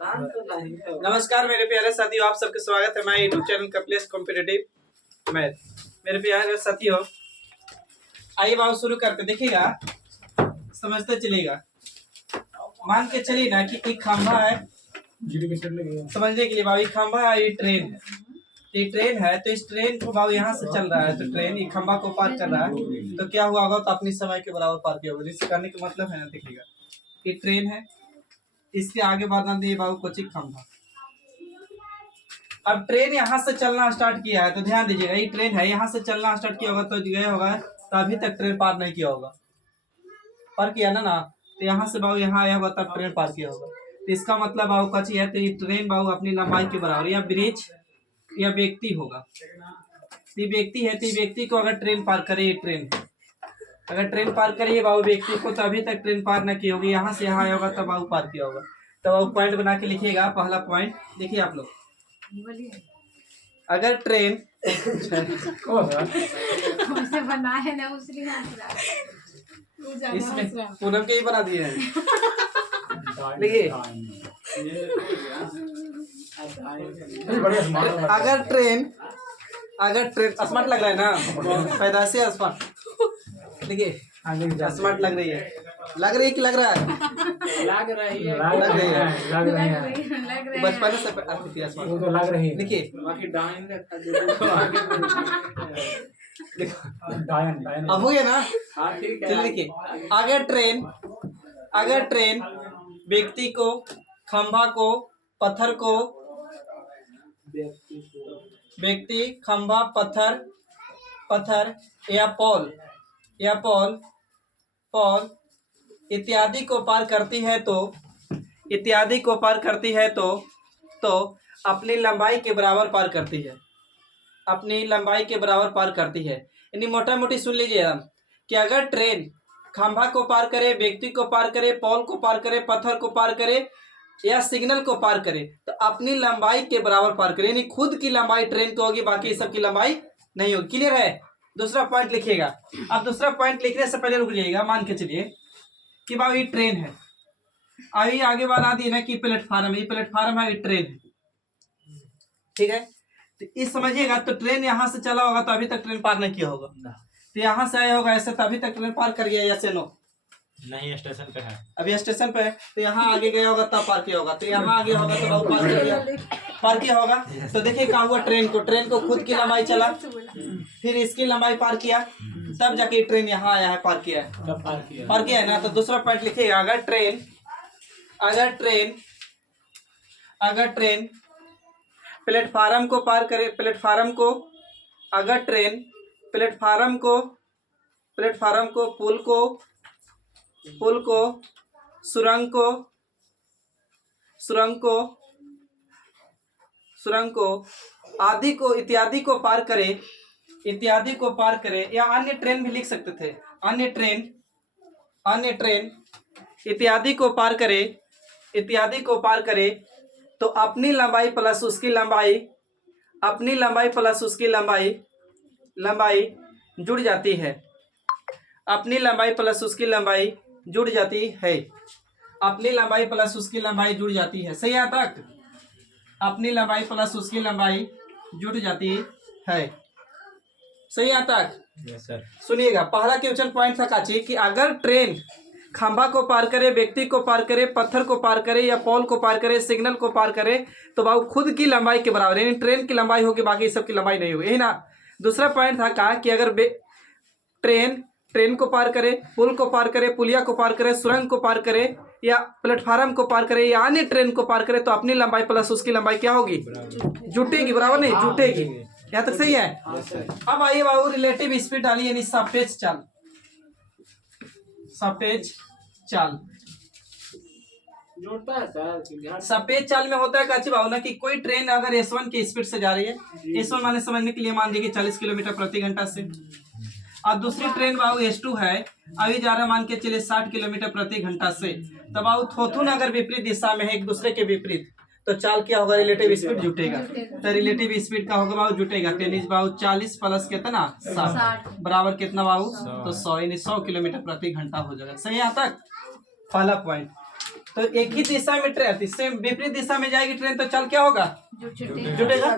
नमस्कार मेरे प्यारे साथियों, आप सबका स्वागत है हमारे YouTube channel Kapilesh competitive math. मेरे प्यारे साथियों, आइए बाबू शुरू करते, देखिएगा समझते चलेगा। मान के चलिए ना कि एक खंभा है, समझने के लिए बाबू एक खंभा है, ये ट्रेन है। ये ट्रेन है तो इस ट्रेन को बाबू यहाँ से चल रहा है, तो ट्रेन ये खंभा को पार कर रहा है, तो क्या हुआ होगा, तो अपनी समय के बराबर पार किया होगा। इससे करने का मतलब है ना, देखिएगा ये ट्रेन है, इसके आगे बढ़ना दिए बाबू कोचिंग खंभा। अब ट्रेन यहाँ से चलना स्टार्ट किया है, तो ध्यान दीजिएगा ये ट्रेन है, यहाँ से चलना स्टार्ट किया होगा तो गया होगा, तो अभी तक ट्रेन पार नहीं किया होगा, पार किया ना तो यहाँ से बाबू यहाँ आया होगा तब ट्रेन पार किया होगा। तो इसका मतलब बाबू कच्ची है, तो ये ट्रेन बाबू अपनी लंबाई के बराबर या ब्रिज या व्यक्ति होगा। ये व्यक्ति है, तो ये व्यक्ति को अगर ट्रेन पार करे, ये ट्रेन अगर ट्रेन पार करिए बाबू व्यक्ति को, तो अभी तक ट्रेन पार न की होगी, यहाँ से यहाँ आया होगा तब बाबू पार किया होगा। तो बाबू पॉइंट बना के लिखिएगा। पहला पॉइंट देखिए आप लोग, अगर ट्रेन बना है ना इसमें पूनम के ही बना दिए हैं। देखिए अगर ट्रेन स्मार्ट लग रहा है ना, पैदाशी स्मार्ट, देखिए स्मार्ट लग रही है, लग रही कि लग रहा है, लग रही है, लग रही है बचपन से स्मार्ट, वो तो लग रही है। देखिए बाकी डायन अब हो गया ना। हाँ ठीक है। चलिए देखिए, अगर ट्रेन व्यक्ति को, खंभा को, पत्थर को, व्यक्ति, खंभा, पत्थर या पोल इत्यादि को पार करती है तो अपनी लंबाई के बराबर पार करती है, अपनी लंबाई के बराबर पार करती है। यानी मोटा मोटी सुन लीजिए हम कि अगर ट्रेन खंभा को पार करे, व्यक्ति को पार करे, पोल को पार करे, पत्थर को पार करे या सिग्नल को पार करे, तो अपनी लंबाई के बराबर पार करे, यानी खुद की लंबाई ट्रेन की होगी, बाकी सब की लंबाई नहीं होगी। क्लियर है? दूसरा पॉइंट लिखिएगा। अब दूसरा पॉइंट लिखने से पहले रुक जाइएगा। मान के चलिए कि बाबू ये ट्रेन है, अभी आगे बना दिए ना कि प्लेटफार्म है, ये प्लेटफार्म है, ये ट्रेन है, ठीक है। तो इस समझिएगा, तो ट्रेन यहाँ से चला होगा तो अभी तक ट्रेन पार नहीं किया होगा, तो यहाँ से आया होगा ऐसे, तो अभी तक ट्रेन पार कर गया, ऐसे नो नहीं, स्टेशन पे है, अभी स्टेशन पे है, तो यहाँ आगे गया होगा तब पार किया होगा, तो यहाँ आगे होगा तो पार किया होगा। तो देखिए क्या हुआ, ट्रेन को खुद की लंबाई चला, फिर इसकी लंबाई पार किया, तब जाके ट्रेन यहाँ आया है, पार किया है ना। तो दूसरा पॉइंट लिखिएगा, अगर ट्रेन प्लेटफार्म को पार करे, प्लेटफार्म को, पुल को, सुरंग को आदि को, इत्यादि को पार करे, या अन्य ट्रेन भी लिख सकते थे, अन्य ट्रेन इत्यादि को पार करे, तो अपनी लंबाई प्लस उसकी लंबाई जुड़ जाती है, अपनी लंबाई प्लस उसकी लंबाई जुड़ जाती है, अपनी लंबाई प्लस उसकी लंबाई जुड़ जाती है। सही यहाँ तक? अपनी लंबाई प्लस उसकी लंबाई जुड़ जाती है। सही यहाँ तक? Yes sir. सुनिएगा, पहला क्वेश्चन पॉइंट था काची कि अगर ट्रेन खंभा को पार करे, व्यक्ति को पार करे, पत्थर को पार करे या पोल को पार करे, सिग्नल को पार करे, तो बाबू खुद की लंबाई के बराबर, यानी ट्रेन की लंबाई होगी, बाकी सबकी लंबाई नहीं होगी, यही ना। दूसरा पॉइंट था कहा कि अगर ट्रेन को पार करे, पुल को पार करे, पुलिया को पार करे, सुरंग को पार करे या प्लेटफार्म को पार करे या अन्य ट्रेन को पार करे, तो अपनी लंबाई प्लस उसकी लंबाई क्या होगी? जुटेगी, बराबर नहीं जुटेगी। यहाँ तक सही है? अब आइए बाबू रिलेटिव स्पीड डालिए, यानी सापेक्ष चाल जोड़ता है सर। सापेक्ष चाल में होता है काची बाबू ना कि कोई ट्रेन अगर S1 की स्पीड से जा रही है, S1 माने समझने के लिए मान लीजिए 40 किलोमीटर प्रति घंटा से, और दूसरी ट्रेन बाबू S2 है, अभी जा रहा मान के चलिए 60 किलोमीटर प्रति घंटा से, तब बाबू थोथुन अगर विपरीत दिशा में है, एक दूसरे के विपरीत, तो चाल क्या होगा? रिलेटिव स्पीड जुटेगा। तो रिलेटिव स्पीड का होगा बाबू जुटेगा, टेनिस बाबू 40 प्लस कितना 60 बराबर कितना बाबू? तो 100, यानी 100 किलोमीटर प्रति घंटा हो जाएगा। सही यहाँ तक? पहला पॉइंट। तो एक ही दिशा में ट्रेन, इससे विपरीत दिशा में जाएगी ट्रेन तो चाल क्या होगा? जुटेगा।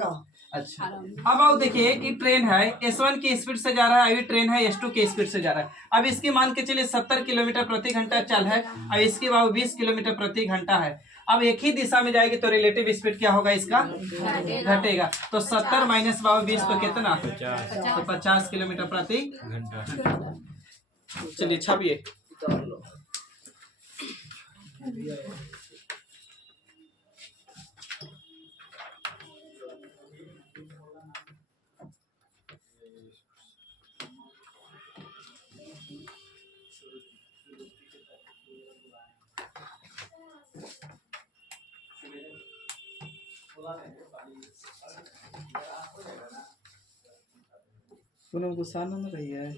अच्छा, अब आओ देखिए कि ट्रेन है S1 की स्पीड से जा रहा है, अभी ट्रेन है S2 की स्पीड से जा रहा है। अब इसकी मान के चलिए 70 किलोमीटर प्रति घंटा चल है, अब इसकी बाबू 20 किलोमीटर प्रति घंटा है। अब एक ही दिशा में जाएगी तो रिलेटिव स्पीड क्या होगा इसका? घटेगा। तो 70 माइनस बाबू 20 तो कितना? 50 तो 50 किलोमीटर प्रति घंटा। चलिए छापिए। पूनम गुस्सा न रही है।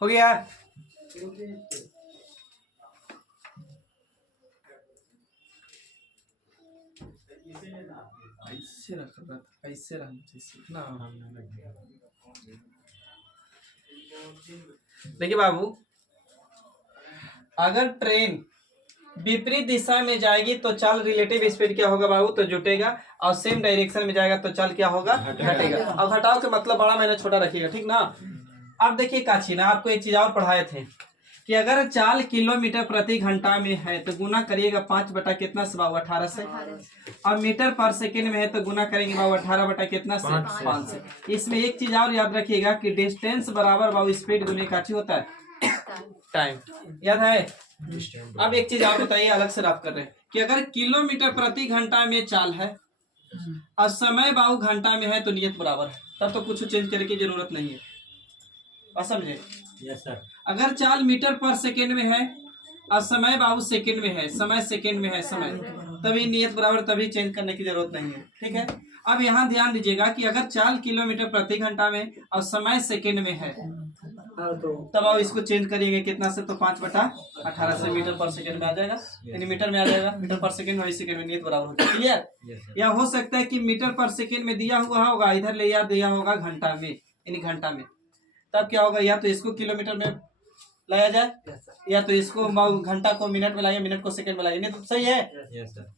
हो गया। ऐसे रख रहा था, ऐसे रहना चाहिए सीखना। देखिए बाबू, अगर ट्रेन विपरीत दिशा में जाएगी तो चाल रिलेटिव स्पीड क्या होगा बाबू? तो जुटेगा। और सेम डायरेक्शन में जाएगा तो चाल क्या होगा? घटेगा। अब घटाओ के मतलब बड़ा मैंने छोटा रखिएगा, ठीक ना। अब देखिए काची ना, आपको एक चीज और पढ़ाए थे कि अगर चाल किलोमीटर प्रति घंटा में है तो गुना करिएगा 5 बटा कितना से बाबू? 18 से। और मीटर पर सेकेंड में है तो गुना करेंगे बाबू 18 बटा कितना से? 5 से। इसमें एक चीज और याद रखिएगा कि डिस्टेंस बराबर बाबू स्पीड गुने काची होता है? टाइम। याद है? अब एक चीज और बताइए, अलग से आप कर रहे हैं कि अगर किलोमीटर प्रति घंटा में चाल है और समय बाबू घंटा में है तो नियत बराबर है, तब तो कुछ चेंज करने की जरूरत नहीं है। और समझे? Yes sir. अगर चाल मीटर पर सेकेंड में है और समय बाबू सेकेंड में है, समय सेकेंड में है समय, तभी नियत बराबर, तभी चेंज करने की जरूरत नहीं है। ठीक है। अब यहाँ ध्यान दीजिएगा कि अगर चाल किलोमीटर प्रति घंटा में और समय सेकेंड में है तब आप इसको चेंज करेंगे कितना से? तो 5 बटा 18 से मीटर पर सेकेंड में आ जाएगा, यानी मीटर में आ जाएगा। मीटर पर सेकेंड में सेकेंड में नियत बराबर हो जाएगा। क्लियर? या हो सकता है कि मीटर पर सेकेंड में दिया हुआ होगा, इधर ले या दिया होगा घंटा में, यानी घंटा में, तब क्या होगा? या तो इसको किलोमीटर में लाया जाए या तो इसको घंटा को मिनट में लाइए, मिनट को सेकेंड में लाइए। नहीं तो सही है? Yes sir.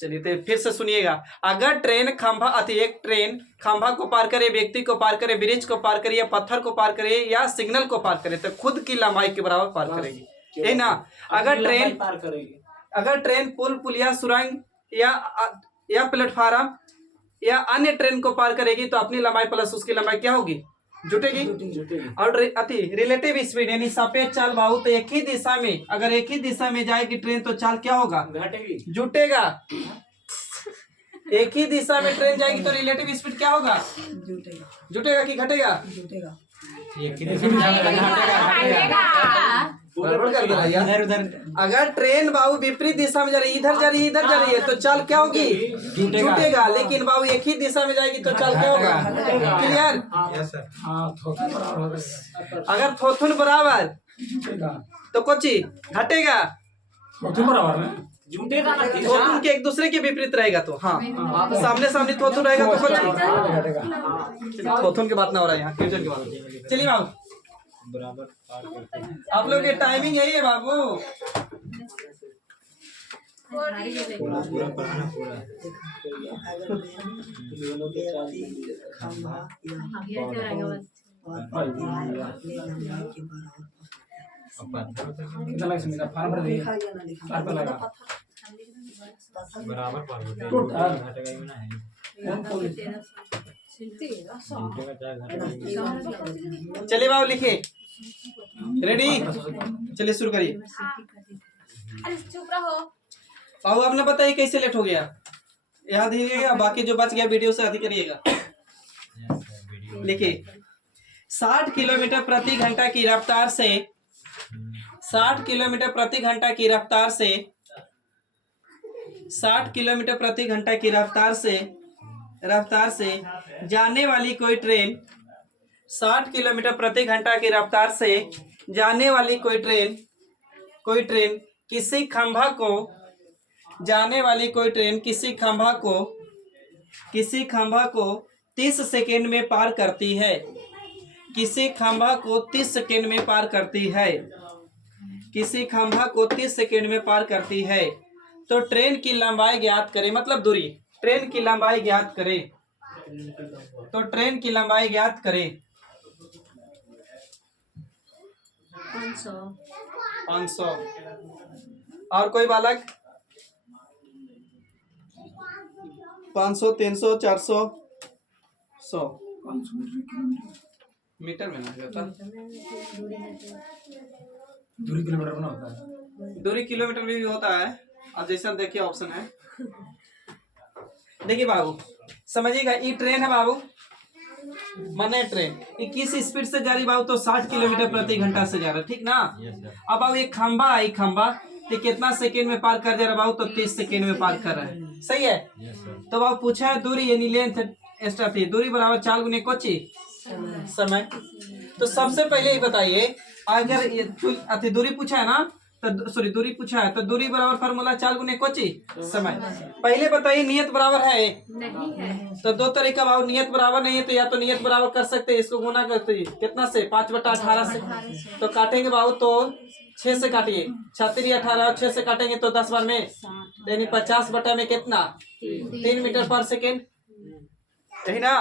चलिए तो फिर से सुनिएगा। अगर ट्रेन खंभा एक ट्रेन खंभा को पार करे, व्यक्ति को पार करे, ब्रिज को पार करे, या पत्थर को पार करे, या सिग्नल को पार करे तो खुद की लंबाई के बराबर पार करेगी, है ना। अगर ट्रेन पार करेगी, अगर ट्रेन पुल, पुलिया, सुरंग या प्लेटफार्म या अन्य ट्रेन को पार करेगी तो अपनी लंबाई प्लस उसकी लंबाई क्या होगी? जुटेगी। और रिलेटिव स्पीड यानी सापेक्ष चाल बाहु, तो एक ही दिशा में, अगर एक ही दिशा में जाएगी ट्रेन तो चाल क्या होगा? घटेगी। जुटेगा। एक ही दिशा में ट्रेन जाएगी तो रिलेटिव स्पीड क्या होगा? जुटेगा कि घटेगा? एक ही दिशा में गड़बड़ कर दिया यार। इधर उधर। अगर ट्रेन बाबू विपरीत दिशा में जा रही है, इधर जा रही है, इधर जा रही है, तो चाल क्या होगी? जुटेगा। लेकिन बाबू एक ही दिशा में जाएगी तो चाल क्या होगा? क्लियर? Yes sir. अगर थोथुन बराबर तो कोची घटेगा। जुटेगा ना। थोथुन के एक दूसरे के विपरीत रहेगा तो हाँ, सामने सामने थोथुन रहेगा तो कोची। थोथुन की बात ना हो रहा है यहाँ, फ्यूचर की बात। चलिए बाबू, बराबर पार करते हैं। आप लोग की टाइमिंग यही है बाबू। पूरा पढ़ाना पूरा। बराबर पार करते हैं। घटेगा ही ना है। जुटेगा चाहे घटेगा ही नहीं। चलिए बाबू लिखिए। रेडी? चलिए शुरू करिए। अरे चुप रहो। बाबू आपने बताइए कैसे लेट हो गया? याद रखिएगा, बाकी जो बच गया वीडियो से आदि करिएगा। Yes sir. वीडियो लिखिए 60 किलोमीटर प्रति घंटा की रफ्तार से 60 किलोमीटर प्रति घंटा की रफ्तार से 60 किलोमीटर प्रति घंटा की रफ्तार से जाने वाली कोई ट्रेन 60 किलोमीटर प्रति घंटा की रफ्तार से जाने वाली कोई ट्रेन किसी खंभा को जाने वाली कोई ट्रेन किसी खंभा को 30 सेकेंड में पार करती है। किसी खंभा को 30 सेकेंड में पार करती है। किसी खंभा को 30 सेकेंड में पार करती है। तो ट्रेन की लंबाई ज्ञात करें, मतलब दूरी। ट्रेन की लंबाई ज्ञात करें। तो ट्रेन की लंबाई ज्ञात करें। 500। और कोई बालक? 500, 300, 400, 100। मीटर में ना होता, दूरी किलोमीटर में होता है। दूरी किलोमीटर में भी होता है। अब जैसा देखिए ऑप्शन है, देखिए बाबू समझिएगा, ये ट्रेन है बाबू, माने ट्रेन 21 स्पीड से जा रही बाबू, तो 60 किलोमीटर प्रति घंटा से जा रहा, ठीक ना। अब बाबू एक खंभा है, खंभा तो कितना सेकेंड में पार कर जा रहा बाबू, तो 30 सेकेंड में पार कर रहा है, सही है। तो बाबू पूछा है दूरी यानी लेंथ एक्स्ट्रा थी, दूरी बराबर 4 गुने कोची समय। तो सबसे पहले ये बताइए, अगर ये दूरी पूछा है ना, तो सॉरी दूरी पूछा है, तो दूरी बराबर फार्मूला 4 गुने कोची समय। पहले बताइए नियत बराबर है, नहीं है। तो दो तरीका बाबू, नियत बराबर नहीं है तो या तो नियत बराबर कर सकते हैं, इसको गुना करते हैं कितना से, 5/18 से। तो काटेंगे बाबू तो 6 से काटिए, 36 18 6 से काटेंगे तो 10 बार में, यानी 50 बटा में कितना, 3 मीटर पर सेकेंड, यही ना।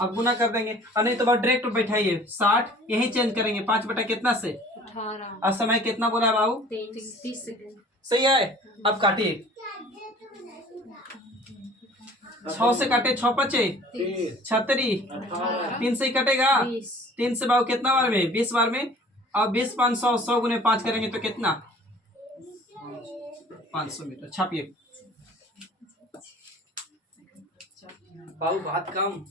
अब गुना कर देंगे, और नहीं तो बाबू डायरेक्ट बैठाइए 60, यही चेंज करेंगे 5 बटा कितना से 18। और समय कितना बोला बाबू, 30 सेकंड। सही है। अब काटिए, 6 से काटे 6 पचे 36, 3 से ही कटेगा, 3 से बाबू कितना बार में, 20 बार में। और 20 500, 100 गुने 5 करेंगे तो कितना, 500 मीटर। छापिए बाबू, बात कम,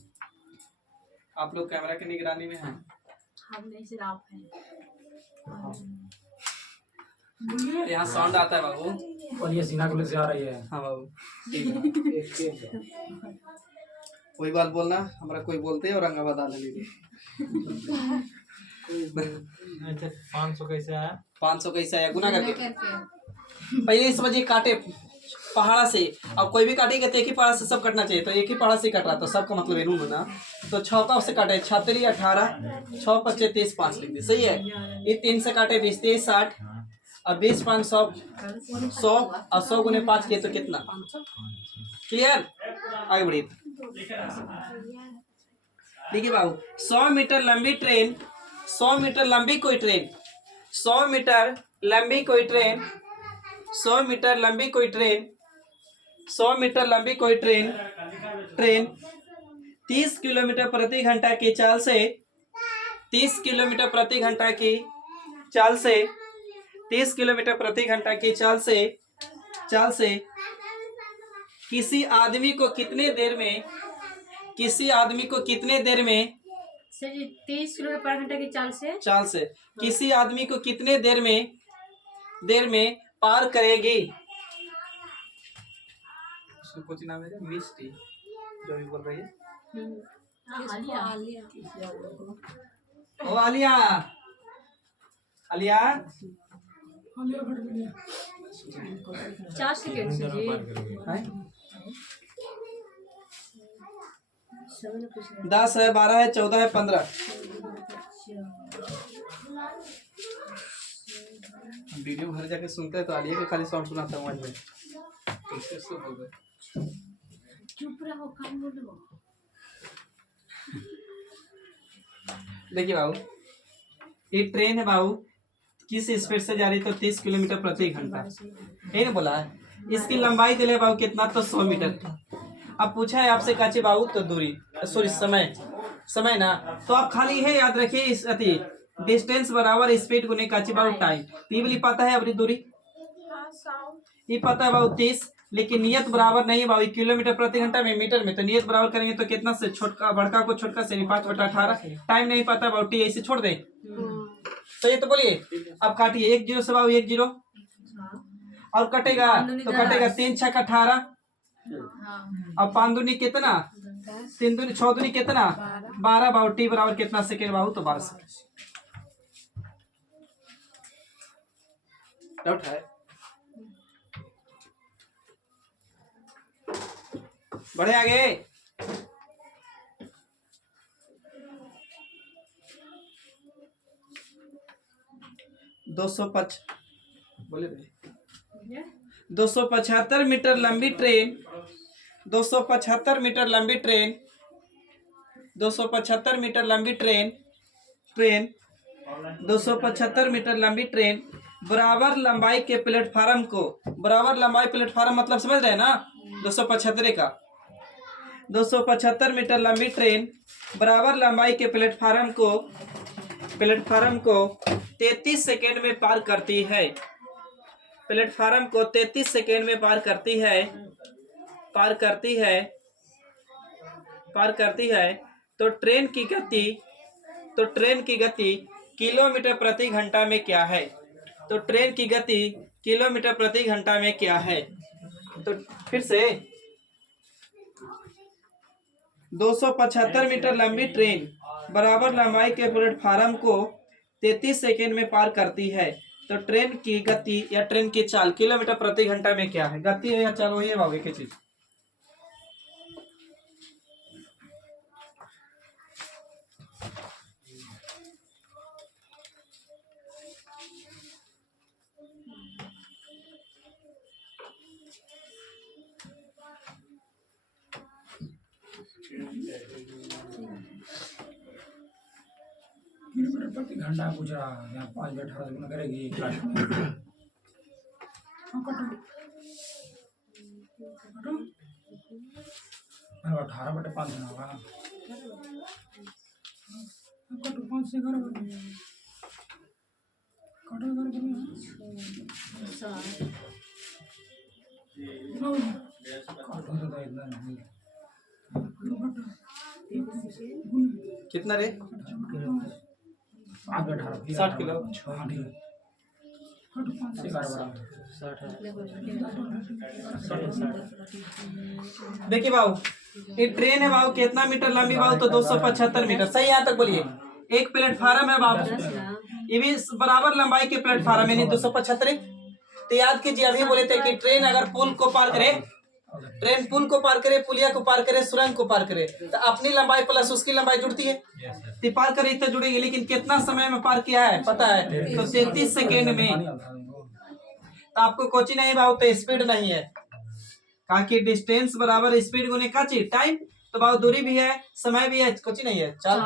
आप लोग कैमरा की निगरानी में हैं। हम नहीं सिर्फ आप हैं। यहाँ साउंड आता है बाबू, और ये सीना कलर से आ रही है। हाँ बाबू ठीक है। कोई बात बोलना, हमारा कोई बोलते हैं औरंगाबाद डाल लीजिए। 500 कैसे आया? 500 कैसे आया, गुना करके। पहले समझिए, काटे पहाड़ा से, अब कोई भी काटेगा तो एक ही पहाड़ा से सब कटना चाहिए, तो एक ही पहाड़ा से कट रहा, तो सबका मतलब एनू ना, तो 6 का से काटे 36 18, 6 25 30 5 लिख दी, सही है। ये 3 से काटे 20 23 60, और 20 500 100, और 100 गुने 5 किए तो कितना, क्लियर। आगे बढ़िए, देखिए बाबू, 100 मीटर लंबी ट्रेन, 100 मीटर लंबी कोई ट्रेन, 100 मीटर लंबी कोई ट्रेन, 100 मीटर लंबी कोई ट्रेन, 100 मीटर लंबी कोई ट्रेन, ट्रेन 30 किलोमीटर प्रति घंटा की चाल से, 30 किलोमीटर प्रति घंटा की चाल से, 30 किलोमीटर प्रति घंटा की चाल से किसी आदमी को कितने देर में, किसी आदमी को कितने देर में, सर जी 30 किलोमीटर पर घंटा की चाल से किसी आदमी को कितने देर में पार करेगी। कुछ नाम है मिस्टी जो भी बोल रही है, ओ आलिया, आलिया 4 सेकंड से जी। है? 10 है, 12 है, 14 है, 15। वीडियो घर जाके सुनते हैं तो आलिया के खाली साउंड सुनाता हूँ मोबाइल में, कैसे सो बोल रहे। चुप रहो, काम बोलो। देखिए बाबू, ये ट्रेन है बाबू, किस स्पीड से जा रही, तो 30 किलोमीटर प्रति घंटा, यही ना बोला है। इसकी लंबाई दिले बाबू कितना, तो 100 मीटर। अब पूछा है आपसे काची बाबू, तो दूरी सॉरी समय ना, तो आप खाली है याद रखिए, इस अति डिस्टेंस बराबर स्पीड गुने काची बाबू टाइम। ये वाली पता है अपनी दूरी, ये पता है बाबू 30, लेकिन नियत बराबर नहीं है बाबू, किलोमीटर प्रति घंटा में मीटर में, तो नियत बराबर करेंगे तो कितना से, छोटका बड़का को छोटका से 5/18। टाइम नहीं पता बाबू, टी ऐसे छोड़ दे, तो ये तो बोलिए। अब काटिए 1 0 से बाबू 1 0, और कटेगा तो कटेगा 3 6 18, अब 5 दूनी कितना, 3 दूनी 6 दूनी कितना 12 बाबू, टी बराबर कितना सेकेंड बाबू, तो 12 सेकेंड। डाउट है, बढ़े आगे। बोले 275 मीटर लंबी ट्रेन 275 मीटर लंबी ट्रेन 275 मीटर लंबी ट्रेन 275 मीटर लंबी ट्रेन बराबर लंबाई के प्लेटफार्म को, बराबर लंबाई प्लेटफार्म मतलब समझ रहे हैं ना, 275 का 275 मीटर लंबी ट्रेन बराबर लंबाई के प्लेटफार्म को 33 सेकेंड में पार करती है। प्लेटफार्म को 33 सेकेंड में पार करती है तो ट्रेन की गति किलोमीटर प्रति घंटा में क्या है? तो ट्रेन की गति किलोमीटर प्रति घंटा में क्या है? तो फिर से 275 मीटर लंबी ट्रेन बराबर लंबाई के प्लेटफार्म को 33 सेकेंड में पार करती है तो ट्रेन की गति या ट्रेन की चाल किलोमीटर प्रति घंटा में क्या है? गति है या चाल, वही है बाबू एक ही चीज। किलोमीटर प्रति घंटा पूछ रहा है, यहाँ 5 में 18 गुना करेगी। हाँ, कटो 18/5 देना होगा। कटो 5 से करो, कटो तो इतना नहीं। कितना रे? 60 किलो। देखिए बाबू, ये ट्रेन है बाबू, कितना मीटर लंबी बाबू? तो 275 मीटर। सही, यहाँ तक बोलिए। एक प्लेटफार्म है बाबू, ये भी बराबर लंबाई के प्लेटफार्म है, नहीं 275। तो याद कीजिए, अभी बोले थे कि ट्रेन अगर पुल को पार करे, पुलिया को पार करे, सुरंग को पार करे, तो अपनी लंबाई प्लस उसकी लंबाई जुड़ती है, तो पार करे तो जुड़ेगी। लेकिन कितना समय में पार किया है पता है? तो 33 सेकेंड में। तो आपको कोची नहीं बाबू, तो स्पीड नहीं है, कहा कि डिस्टेंस बराबर स्पीड गुने का चीज टाइम। तो बाबू दूरी भी है, समय भी है, कुछ नहीं है, चाल।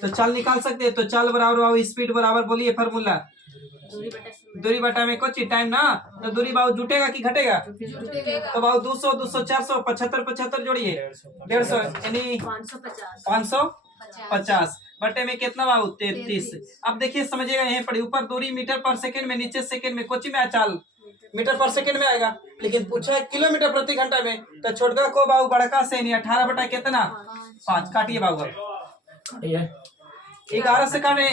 तो चाल निकाल सकते हैं। तो चाल बराबर बाबू स्पीड बराबर, बोलिए फॉर्मूला, दूरी बटा में कुछ टाइम ना। तो दूरी बाबू जुटेगा कि घटेगा? तो बाबू 200 200 400 75 75 जोड़िए 150 यानी 550 बटे में कितना बाबू? 33। अब देखिए समझिएगा, यहीं पर ऊपर दूरी मीटर पर सेकंड में, नीचे सेकंड में, कुछ में चाल मीटर पर सेकंड में आएगा, लेकिन पूछा है किलोमीटर प्रति घंटा में। तो छोटका को बाबू बड़का से नहीं, 18 बटा कितना? 5। काटिए बाबू, 11 से काटे,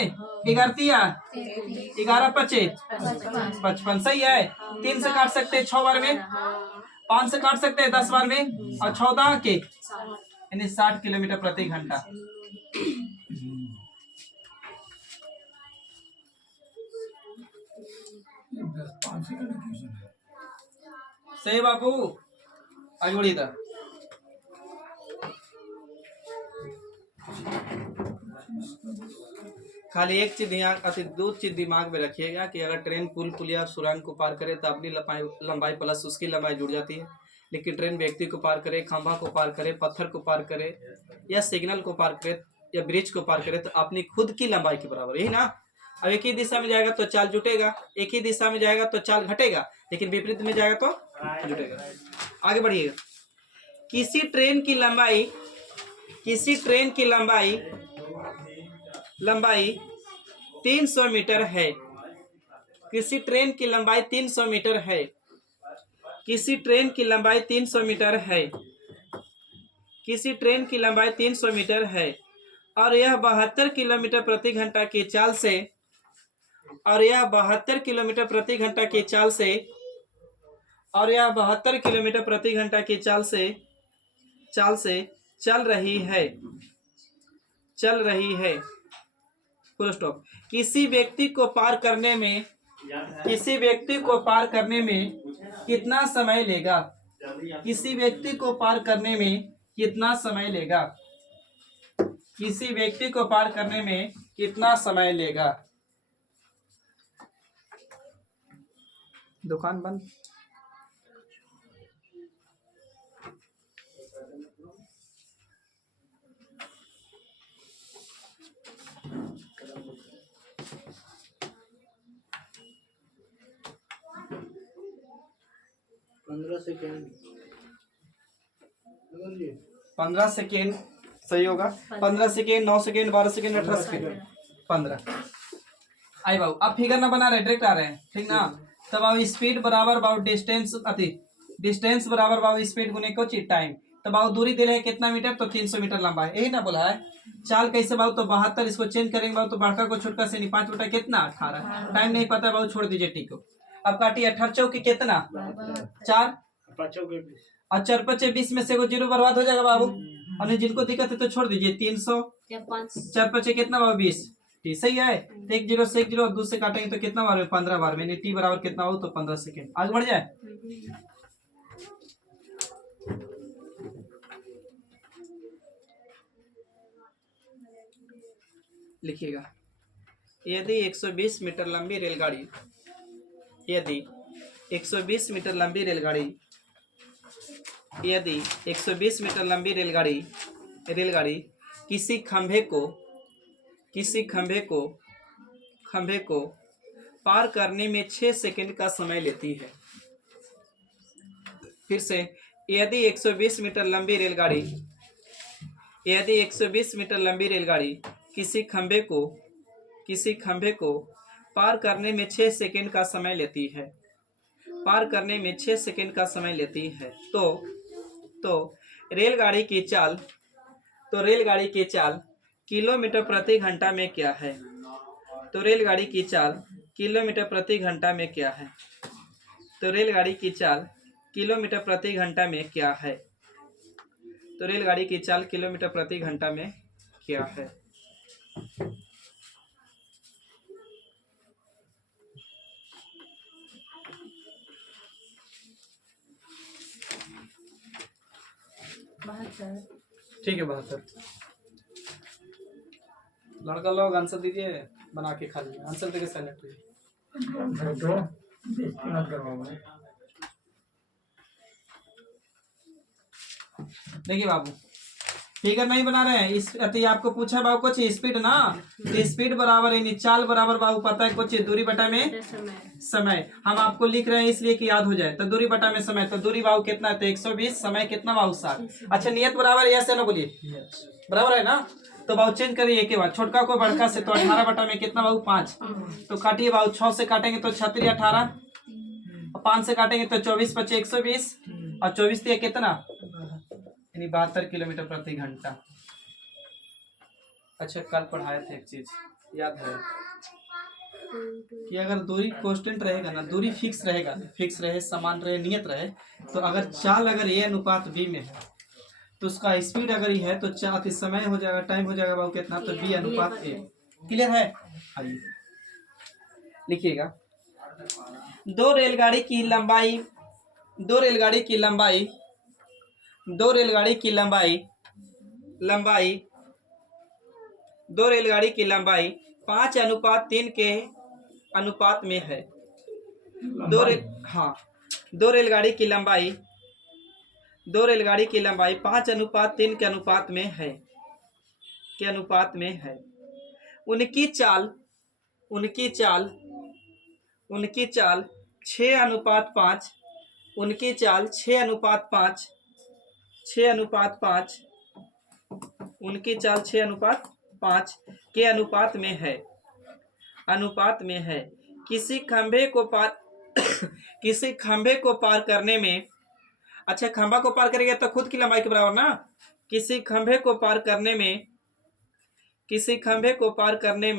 11 25 55। सही है। 3 से काट सकते हैं 6 बार में, 5 से काट सकते हैं 10 बार में, और 14 के यानी 60 किलोमीटर प्रति घंटा। सही बाबू, आगे बढ़िए था। खाली एक चीज दो चीज दिमाग में रखिएगा कि अगर ट्रेन पुल पुलिया सुरंग को पार करे तो अपनी लंबाई प्लस उसकी लंबाई जुड़ जाती है। लेकिन ट्रेन व्यक्ति को पार करे, खंभा को पार करे, पत्थर को पार करे, या सिग्नल को पार करे, या ब्रिज को पार करे, तो अपनी खुद की लंबाई के बराबर, यही ना। अब एक ही दिशा में जाएगा तो चाल जुटेगा, एक ही दिशा में जाएगा तो चाल घटेगा, लेकिन विपरीत में जाएगा तो जुटेगा। आगे बढ़िएगा। किसी ट्रेन की लंबाई 300 मीटर है। किसी ट्रेन की लंबाई 300 मीटर है। किसी ट्रेन की लंबाई 300 मीटर है। किसी ट्रेन की लंबाई 300 मीटर है और यह 72 किलोमीटर प्रति घंटा की चाल से, और यह 72 किलोमीटर प्रति घंटा की चाल से, और यह 72 किलोमीटर प्रति घंटा की चाल से चल रही है। Full stop. किसी व्यक्ति को पार करने में कितना समय लेगा? किसी व्यक्ति को पार करने में कितना समय लेगा? किसी व्यक्ति को पार करने में कितना समय लेगा? दुकान बंद। पंद्रह सेकेंड 15 सेकेंड सही होगा। 15 सेकेंड, 9 सेकेंड, 12 सेकेंड, 18 सेकेंड, 15। आई बाबू अब फिगर ना बना रहे, डायरेक्ट आ रहे हैं, ठीक ना। तब अब स्पीड बराबर बाबू डिस्टेंस अति डिस्टेंस बराबर बाबू स्पीड गुने को टाइम। तो बाबू दूरी दे रहे हैं कितना मीटर, तो 300 मीटर लंबा है, यही ना बोला है। चाल कैसे बाबू, तो 72, इसको चेंज करेंगे बाबू तो बड़का को छोटका से नहीं, 5 बटा कितना 18। टाइम नहीं पता बाबू, छोड़ दीजिए टी को। अब काटिए 18 चौके कितना 4 पाँचों के बीच और 4 5 20 में से को जीरो बर्बाद हो जाएगा बाबू। और जिनको दिक्कत है तो छोड़ दीजिए। 300 या 5 4 5 कितना बाबू 20 टी सही है। तो 1 0 से 1 0 दूर से काटेंगे तो कितना बार में 15 बार में, टी बराबर कितना हो तो 15 सेकेंड। आगे बढ़ जाए। लिखिएगा यदि 120 मीटर लंबी रेलगाड़ी यदि 120 मीटर लंबी रेलगाड़ी यदि 120 मीटर लंबी रेलगाड़ी किसी खंभे को पार करने में 6 सेकंड का समय लेती है। फिर से, यदि 120 मीटर लंबी रेलगाड़ी किसी खंभे को पार करने में 6 सेकंड का समय लेती है तो रेलगाड़ी की चाल किलोमीटर प्रति घंटा में क्या है। तो रेलगाड़ी की चाल किलोमीटर प्रति घंटा में क्या है। तो रेलगाड़ी की चाल किलोमीटर प्रति घंटा में क्या है। तो रेलगाड़ी की चाल किलोमीटर प्रति घंटा में क्या है। ठीक है 72। लड़का लोग आंसर दीजिए, बना के खा लीजिए। आंसर देके सेलेक्ट कीजिए। देखिए बाबू फिगर नहीं बना रहे हैं। इस अति आपको पूछा बाबू कुछ स्पीड ना, तो स्पीड बराबर है चाल बराबर बाबू पता है कुछ दूरी बटा में समय। हम आपको लिख रहे हैं इसलिए कि याद हो जाए। तो दूरी बटा में समय, तो दूरी बाबू कितना है तो 120, समय कितना बाबू 60। अच्छा नियत बराबर है, ऐसे ना बोलिए, बराबर है ना। तो बाबू चेंज करिए एक के बाद, छोटका को बड़का से, तो 18 बटा में कितना बाबू 5। तो काटिए बाबू, 6 से काटेंगे तो 36 18, 5 से काटेंगे तो 24 5 120 और 24 दिया कितना 72 किलोमीटर प्रति घंटा। अच्छा कल पढ़ाए थे एक चीज याद है कि अगर दूरी कांस्टेंट रहेगा ना, दूरी फिक्स रहे, समान रहे, नियत रहे, तो अगर चाल अगर ए अनुपात बी में है तो उसका स्पीड अगर ये है तो चाल समय हो जाएगा, टाइम हो जाएगा बाबू कितना, तो बी अनुपात ए। क्लियर है। आइए लिखिएगा, दो रेलगाड़ी की लंबाई 5:3 के अनुपात में है। दो रेलगाड़ी की लंबाई 5:3 के अनुपात में है। उनकी चाल 6:5 उनकी चाल 6:5 के अनुपात में है। किसी खंभे को पार करने में, अच्छा खंभा को पार करेगा तो खुद की लंबाई के बराबर ना। किसी खंभे को पार करने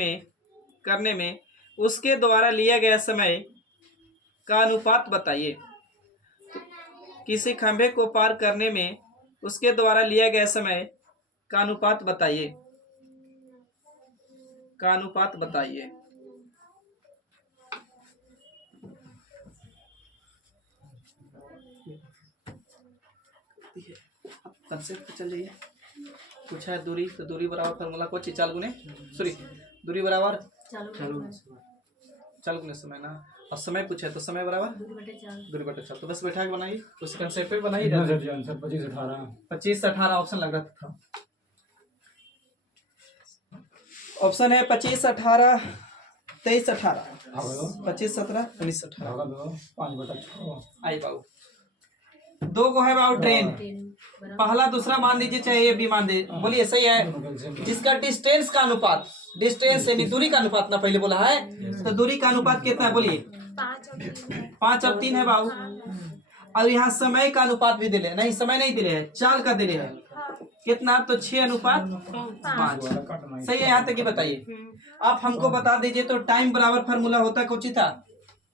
में उसके द्वारा लिया गया समय का अनुपात बताइए। किसी खंभे को पार करने में उसके द्वारा लिया गया समय का अनुपात बताइए। कंसेप्ट चल रही है। पूछा है दूरी, तो दूरी बराबर फॉर्मूला को चाल गुने दूरी बराबर चाल गुने समय ना। और समय पूछे तो समय बराबर 2/4 दूरी बटे 4, तो बस बैठा के बनाइए, उस कंसेप्ट पे बनाइए। कितना सर जी आंसर 25 18 25 से 18 ऑप्शन लग रहा था। ऑप्शन है 25 18 23 18 25 17 19 18। होगा दो 5/6 आई बाबू दो को है बाबू ट्रेन, 10 बराबर पहला दूसरा मान लीजिए चाहे ये भी मान दे, बोलिए सही है। जिसका डिस्टेंस का अनुपात, डिस्टेंस यानी दूरी का अनुपात ना पहले बोला है, तो दूरी का अनुपात कितना है बोलिए 5 और 3 है बाबू। और यहाँ समय का अनुपात भी दिले, नहीं समय नहीं दिले है, चाल का दिले है कितना, तो 6:5। सही है यहाँ तक ही बताइए। आप हमको बता दीजिए तो टाइम बराबर फार्मूला होता कौन सी था,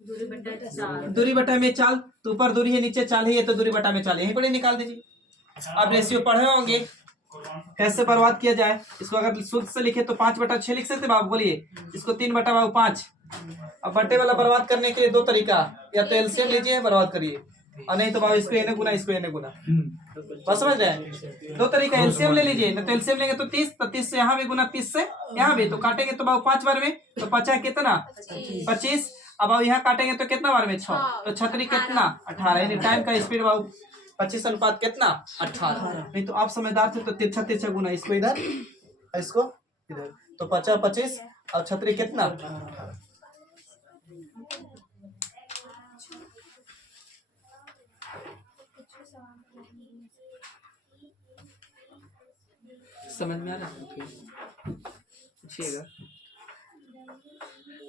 2/4 दूरी बटा में चाल, तो ऊपर दूरी है नीचे चाल है, तो दूरी बटा में चाल, यहीं पर ही निकाल दीजिए। आप रेशियो पढ़े होंगे कैसे बर्बाद किया जाए। इसको अगर शुद्ध से लिखे तो 5/6 लिख सकते बाबू, बोलिए इसको 3/5। अब बटे वाला बर्बाद करने के लिए दो तरीका, या तो एलसीएम लीजिए बर्बाद करिए, और नहीं तो बाबू इसको एने गुना, इसको एने गुना, बस समझ रहे। दो तरीका, एलसीएम ले लीजिए, नहीं तो एलसीएम लेंगे तो 30, तो 30 से यहाँ भी गुना, 30 से यहाँ भी, तो काटेंगे तो बाबू 5 बार में, तो 50 कितना 25। अब यहाँ काटेंगे तो कितना बार में 6, तो 6 कितना 18, यानी टाइम का स्पीड बाबू 25 अनुपात कितना 18। नहीं तो आप समझदार थे तो तिरछा तिरछा गुना, इसको इधर इसको इधर, तो 50 25 और 6 कितना 18। समझ में आ रहा है, पूछिएगा,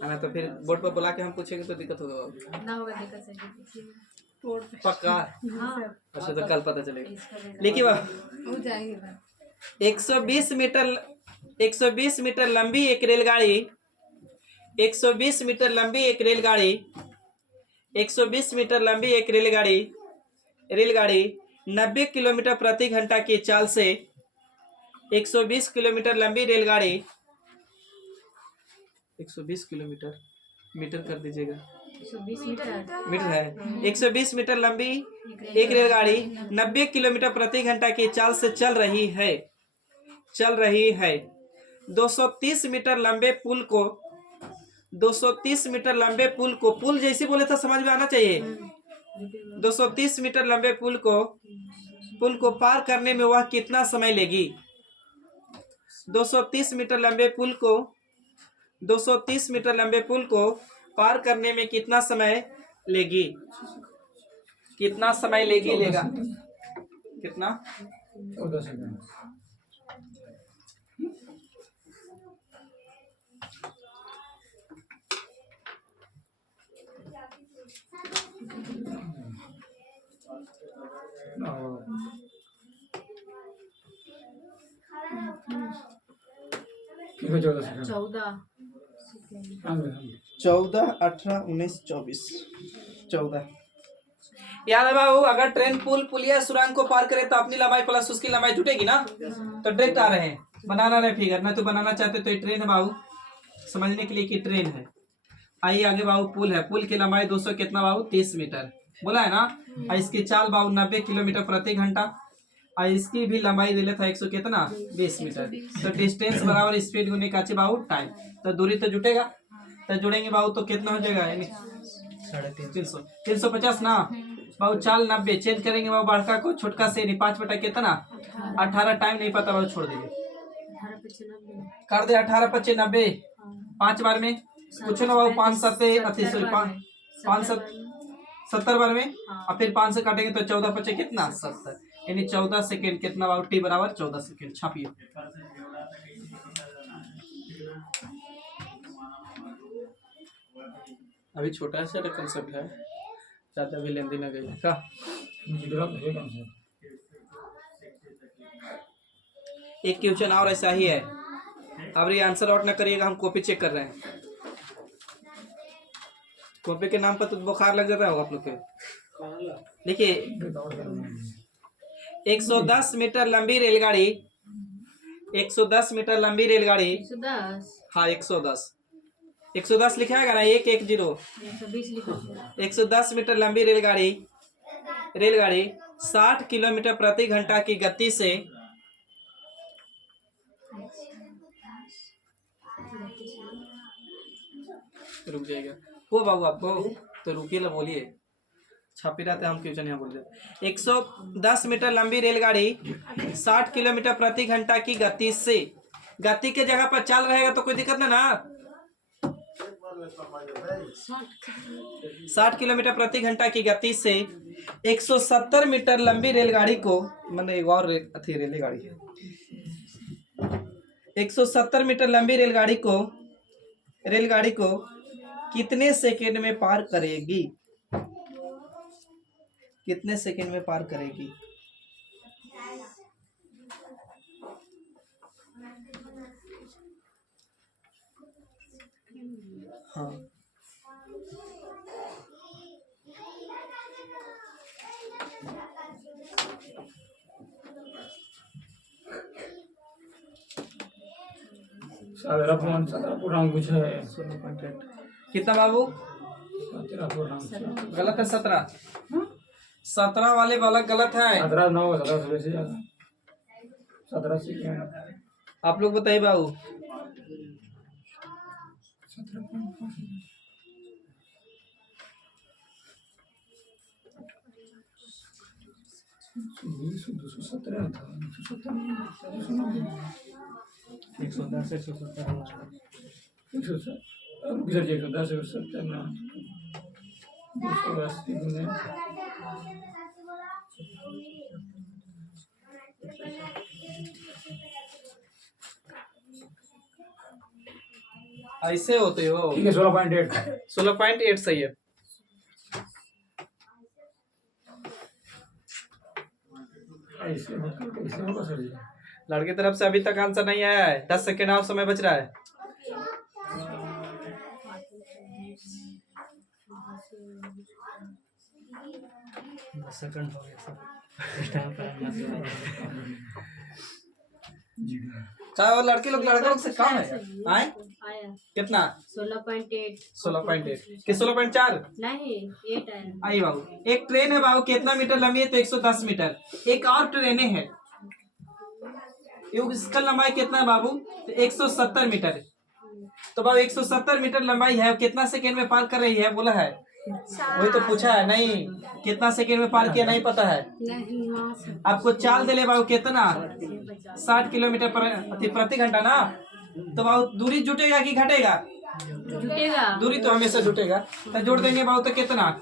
ना तो फिर बोर्ड पर बुला के हम पूछेंगे तो दिक्कत होगा। ना होगा दिक्कत सर जी। पक्का हाँ अच्छा, तो कल पता चलेगा। लेकिन हो जाएगा। 120 मीटर लंबी एक रेलगाड़ी, 120 मीटर लंबी एक रेलगाड़ी, 120 मीटर लंबी एक रेलगाड़ी 90 किलोमीटर प्रति घंटा की चाल से, 120 किलोमीटर लंबी रेलगाड़ी, 120 किलोमीटर मीटर कर दीजिएगा, 120 मीटर मीटर है। 120 मीटर लंबी एक रेलगाड़ी 90 किलोमीटर प्रति घंटा की चाल से चल रही है। 230 मीटर लंबे पुल को, 230 मीटर लंबे पुल को, पुल जैसे बोले था समझ में आना चाहिए। 230 मीटर लंबे पुल को पार करने में वह कितना समय लेगी। 230 मीटर लंबे पुल को, 230 मीटर लंबे पुल को पार करने में कितना समय लेगी, कितना समय लेगी, लेगा कितना 14 सेकंड। ठीक है 14 सेकंड। 14 14 18 19 24 14। याद है बाबू, अगर ट्रेन पुलिया सुरंग को पार करे तो अपनी लंबाई प्लस उसकी लंबाई जुटेगी ना, तो डायरेक्ट आ रहे हैं, बनाना रहे फिगर, ना तो बनाना चाहते तो ये ट्रेन है बाबू, समझने के लिए कि ट्रेन है। आइए आगे बाबू, पुल है, पुल की लंबाई 200 कितना बाबू 30 मीटर बोला है ना, और इसकी चाल बाबू 90 किलोमीटर प्रति घंटा, और इसकी भी लंबाई दिले था 100 कितना 20 मीटर। तो डिस्टेंस बराबर स्पीड गुने का बाबू टाइम, तो दूरी तो जुटेगा, तो जुड़ेंगे बाबू तो कितना हो जाएगा, यानी 350 350 ना बाबू। चाल 90 चेंज करेंगे बाबू, बड़का को छोटका से, 5 बटा कितना 18, टाइम नहीं पता बाबू, छोड़ दीजिए, कर दे 18 25 90, 5 बार में कुछ ना बाबू, 5 7 5 70 बार में, और फिर 5 से काटेंगे तो 14 25 कितना 70, यानी 14 सेकेंड कितना बाबू, टी बराबर 14 सेकेंड। छापिए, अभी छोटा सा कंसेप्ट है, ज्यादा भी लेंदी ना गई का। एक क्वेश्चन और ऐसा ही है, अब ये आंसर आउट ना करिएगा, हम कॉपी चेक कर रहे हैं। कॉपी के नाम पर तो बुखार लग जाता होगा आप लोग के। देखिए 110 मीटर लंबी रेलगाड़ी, 110 मीटर लंबी रेलगाड़ी, 110 हाँ 110 लिखा है ना, 110 120 लिखो। 110 मीटर लंबी रेलगाड़ी 60 किलोमीटर प्रति घंटा की गति से, रुक जाएगा, हो बाबू आपको तो रुकिए ना, बोलिए। छापी रहते हम क्यों चले यहाँ बोल रहे। 110 मीटर लंबी रेलगाड़ी 60 किलोमीटर प्रति घंटा की गति से, गति के जगह पर चल रहेगा तो कोई दिक्कत नहीं ना। 60 किलोमीटर प्रति घंटा की गति से 170 मीटर लंबी रेलगाड़ी को, मतलब एक और रेलगाड़ी है, 170 मीटर लंबी रेलगाड़ी को कितने सेकंड में पार करेगी? कितने सेकंड में पार करेगी? हाँ सदरा पूर्णांक कुछ है। 16.8 कितना बाबू? तेरा पूर्णांक गलत है। 17 वाले वाला गलत है। 17 9 17 से ज्यादा 17 सेकंड। आप लोग बताइए बाबू। 217 था 110 ऐसे होते हो। ठीक है 16.8 16.8 सही है। ऐसे होगा सर जी। लड़के तरफ से अभी तक आंसर नहीं आया है। 10 सेकेंड और समय बच रहा है। चाहे वो लड़के लोग से कम है। आए आया कितना? 16.8 16.8 कि 16.4? नहीं 8 आया। आई बाबू। एक ट्रेन है बाबू, कितना मीटर लंबी है? तो 110 मीटर। एक और ट्रेन है, इसका लंबाई कितना है बाबू? तो 170 मीटर। तो बाबू 170 मीटर लंबाई है, कितना सेकेंड में पार कर रही है बोला है? वही तो पूछा है। नहीं, कितना सेकेंड में पार किया नहीं पता है आपको। चाल दे ले बाबू कितना? 60 किलोमीटर प्रति घंटा ना। तो बाबू दूरी जुटेगा कि घटेगा? जुटेगा। दूरी तो हमेशा जुटेगा। तो जोड़ देंगे बाबू तो कितना?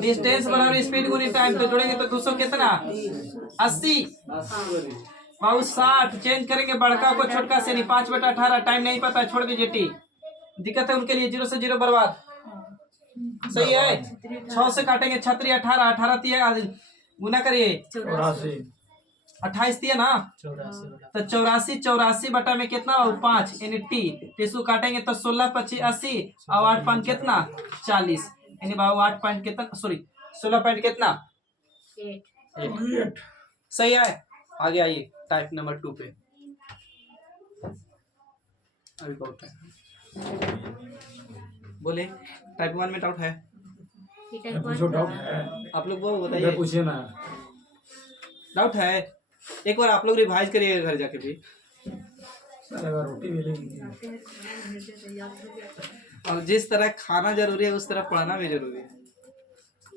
डिस्टेंस बराबर स्पीड गुनी टाइम। तो जोड़ेंगे तो 200 कितना? 80 बाबू। 60 चेंज करेंगे, बड़का को छोटका से नहीं। 5/18 टाइम नहीं पता, छोड़ दीजिए टी। दिक्कत है उनके लिए। 0 से 0 बर्बाद। सही है। 6 से काटेंगे 36 18 18 तिया गुना करिए 84 28 तिया ना। तो 84 बटा में कितना? 5 यानी टी। तो इसको काटेंगे तो 16 25 80 और 8 5 कितना? 40 यानी बाबू 8 पॉइंट कितना? सॉरी 16 पॉइंट कितना? 8 सही है। आगे आइए टाइप नंबर 2 पे। अभी बहुत है, बोले। टाइप 1 में डाउट है? पूछो डाउट है आप लोग वो बताइए। पूछिए ना। डाउट है? एक बार आप लोग रिवाइज करिएगा घर जाके भी। रोटी मिलेगी। और जिस तरह खाना जरूरी है उस तरह पढ़ना भी जरूरी है।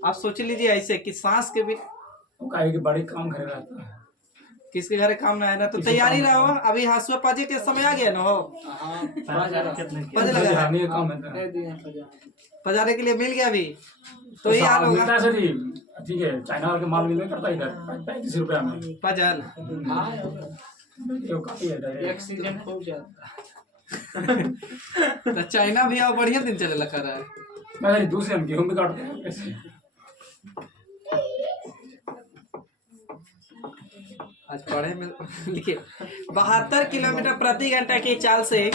आप सोच लीजिए ऐसे कि सांस के भी कि बड़ी काम करे रहता है। किसके घर काम ना है ना, तो तैयारी रहो। अभी हासुआ पाजी के समय आ गया ना हो। पज लगा है। काम है पजाने के लिए मिल गया अभी तो ये हाल होगा। मिलता है सर जी। ठीक है, चाइना के माल मिलने करता है इधर 35 रुपया में। पजल ये काफी है। एक्सीडेंट हो जाता तो चाइना भी अब बढ़िया दिन चले लगा रहा है। मैं दूसरे हम गेहूं भी काटते हैं कैसे। आज पढ़े में लिखिए 72 किलोमीटर प्रति घंटा की चाल से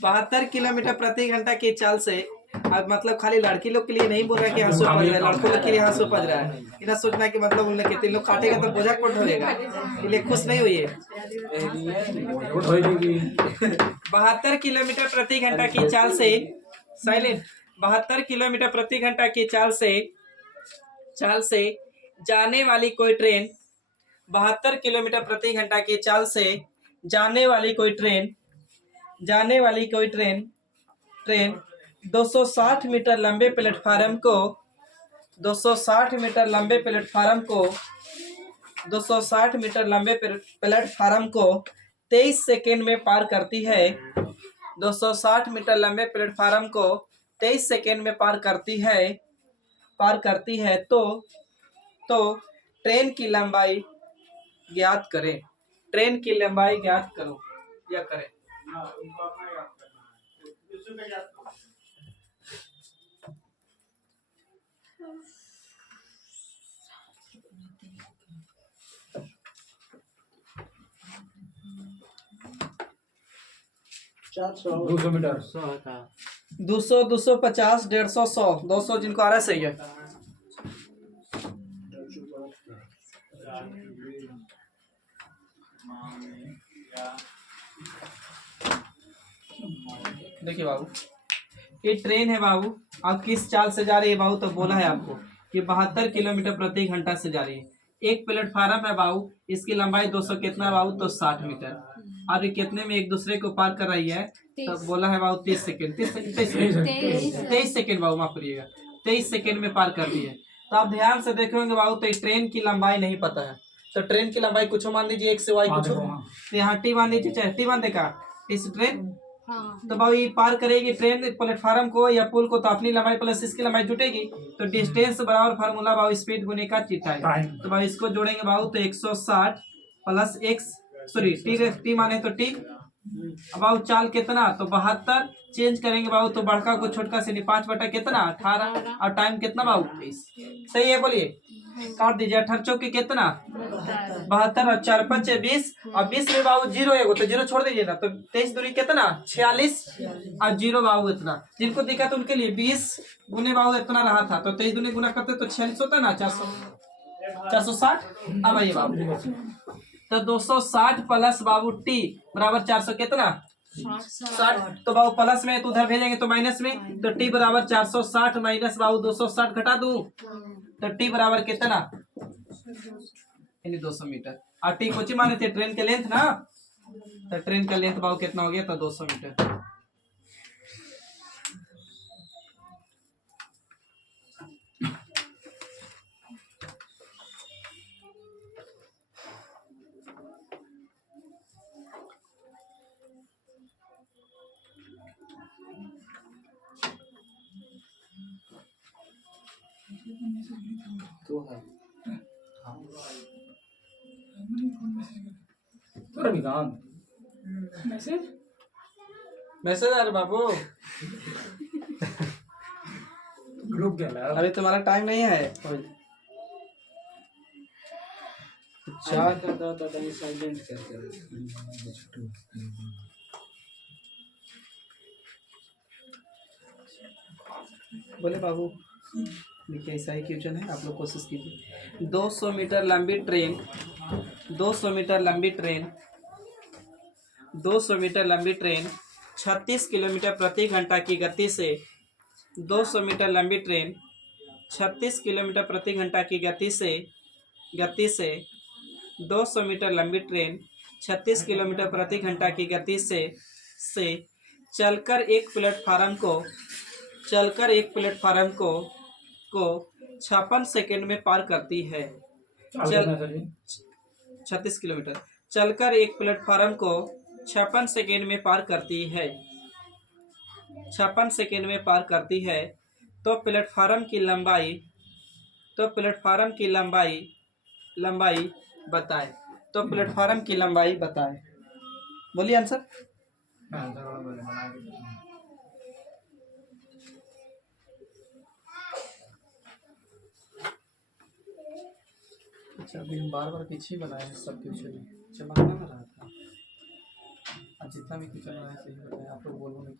72 किलोमीटर प्रति घंटा की चाल से। अब मतलब खाली लड़की लोग के लिए नहीं बोल रहा है कि हाँसू पज रहा है, लड़कों लोग के लिए हाँसू पज रहा है। इतना सोचना है कि मतलब उन लोग कितने लोग काटेगा तो बोझा कोट होएगा। इसलिए खुश नहीं हुई है। 72 किलोमीटर प्रति घंटा की चाल से साइलेंट 72 किलोमीटर प्रति घंटा की चाल से जाने वाली कोई ट्रेन 72 किलोमीटर प्रति घंटा की चाल से जाने वाली कोई ट्रेन ट्रेन 260 मीटर लंबे प्लेटफार्म को 260 मीटर लंबे प्लेटफार्म को 260 मीटर लंबे प्लेटफार्म को 23 सेकेंड में पार करती है। 260 मीटर लंबे प्लेटफार्म को 23 सेकेंड में पार करती है तो ट्रेन की लंबाई ज्ञात करें। ट्रेन की लंबाई ज्ञात करो या करें। चार सौ 200 मीटर 200, 250, 150, 100, 200 जिनको आ रहा है सही है। देखिए बाबू, ये ट्रेन है बाबू, अब किस चाल से जा रही है बाबू, तो बोला है आपको कि 72 किलोमीटर प्रति घंटा से जा रही है। एक प्लेटफार्म है बाबू, इसकी लंबाई 200 कितना बाबू, तो 60 मीटर। अब ये कितने में एक दूसरे को पार कर रही है, तो बोला है बाबू 30 सेकेंड 23 सेकेंड बाबू, माफ करिएगा, 23 सेकेंड में पार करती है। तो आप ध्यान से देखेंगे बाबू, तो ट्रेन की लंबाई नहीं पता है, तो ट्रेन की लंबाई कुछ मान लीजिए, x से y कुछ, तो यहाँ टी मान लीजिए, चाहे टी मान देगा इस ट्रेन, तो बाबू ये पार करेगी ट्रेन प्लेटफार्म को या पुल को, तो अपनी लंबाई प्लस इसकी लंबाई जुटेगी, तो डिस्टेंस बराबर फार्मूला बाबू स्पीड गुने का टाइम। तो बाबू इसको जोड़ेंगे बाबू, तो 160 प्लस x, सॉरी टी माने तो टी, अब बाबू चाल कितना, तो 72, चेंज करेंगे बाबू तो बड़का को छोटका से 5 बटा कितना 18, और टाइम कितना बाबू 23। सही है, बोलिए काट दीजिए। 18 चौके कितना 72 और 4 5 20, और 20 में बाबू जीरो है, तो जीरो छोड़ दीजिए ना, तो 23 दूरी कितना 46, और जीरो बाबू इतना, जिनको दिखा तो उनके लिए 20 गुने बाबू इतना रहा था, तो 23 दूनी गुना करते तो 46 होता ना, 460। अब आइए बाबू, तो 260 प्लस बाबू टी बराबर 400 कितना 60, तो बाबू प्लस में तो उधर भेजेंगे तो माइनस में, तो टी बराबर 460 माइनस बाबू 260 घटा दूं, तो टी बराबर कितना यानी 200 मीटर। और टी कोची माने थे, ट्रेन के लेंथ ना, तो ट्रेन का लेंथ बाबू कितना हो गया, तो 200 मीटर। तो है रविकांत मैसेज आ रहा बाबू, ग्रुप गया अभी तुम्हारा टाइम नहीं है। चार का दादा साइलेंट करके बोले बाबू, देखिए ऐसा ही क्वेश्चन है, आप लोग कोशिश कीजिए। 200 मीटर लंबी ट्रेन 200 मीटर लंबी ट्रेन 200 मीटर लंबी ट्रेन 36 किलोमीटर प्रति घंटा की गति से 200 मीटर लंबी ट्रेन 36 किलोमीटर प्रति घंटा की गति से 200 मीटर लंबी ट्रेन 36 किलोमीटर प्रति घंटा की गति से चलकर एक प्लेटफार्म को 56 सेकेंड में पार करती है। 36 किलोमीटर चलकर एक प्लेटफार्म को 56 सेकेंड में पार करती है। 56 सेकेंड में पार करती है, तो प्लेटफार्म की लंबाई बताएं। तो प्लेटफार्म की लंबाई बताएं, बोलिए आंसर। अच्छा, अभी हम बार पीछे ही बनाए हैं सब क्वेश्चन, चमकना ना रहा था। अब जितना भी क्वेश्चन बनाया सही बताया, आप लोग बोलो नहीं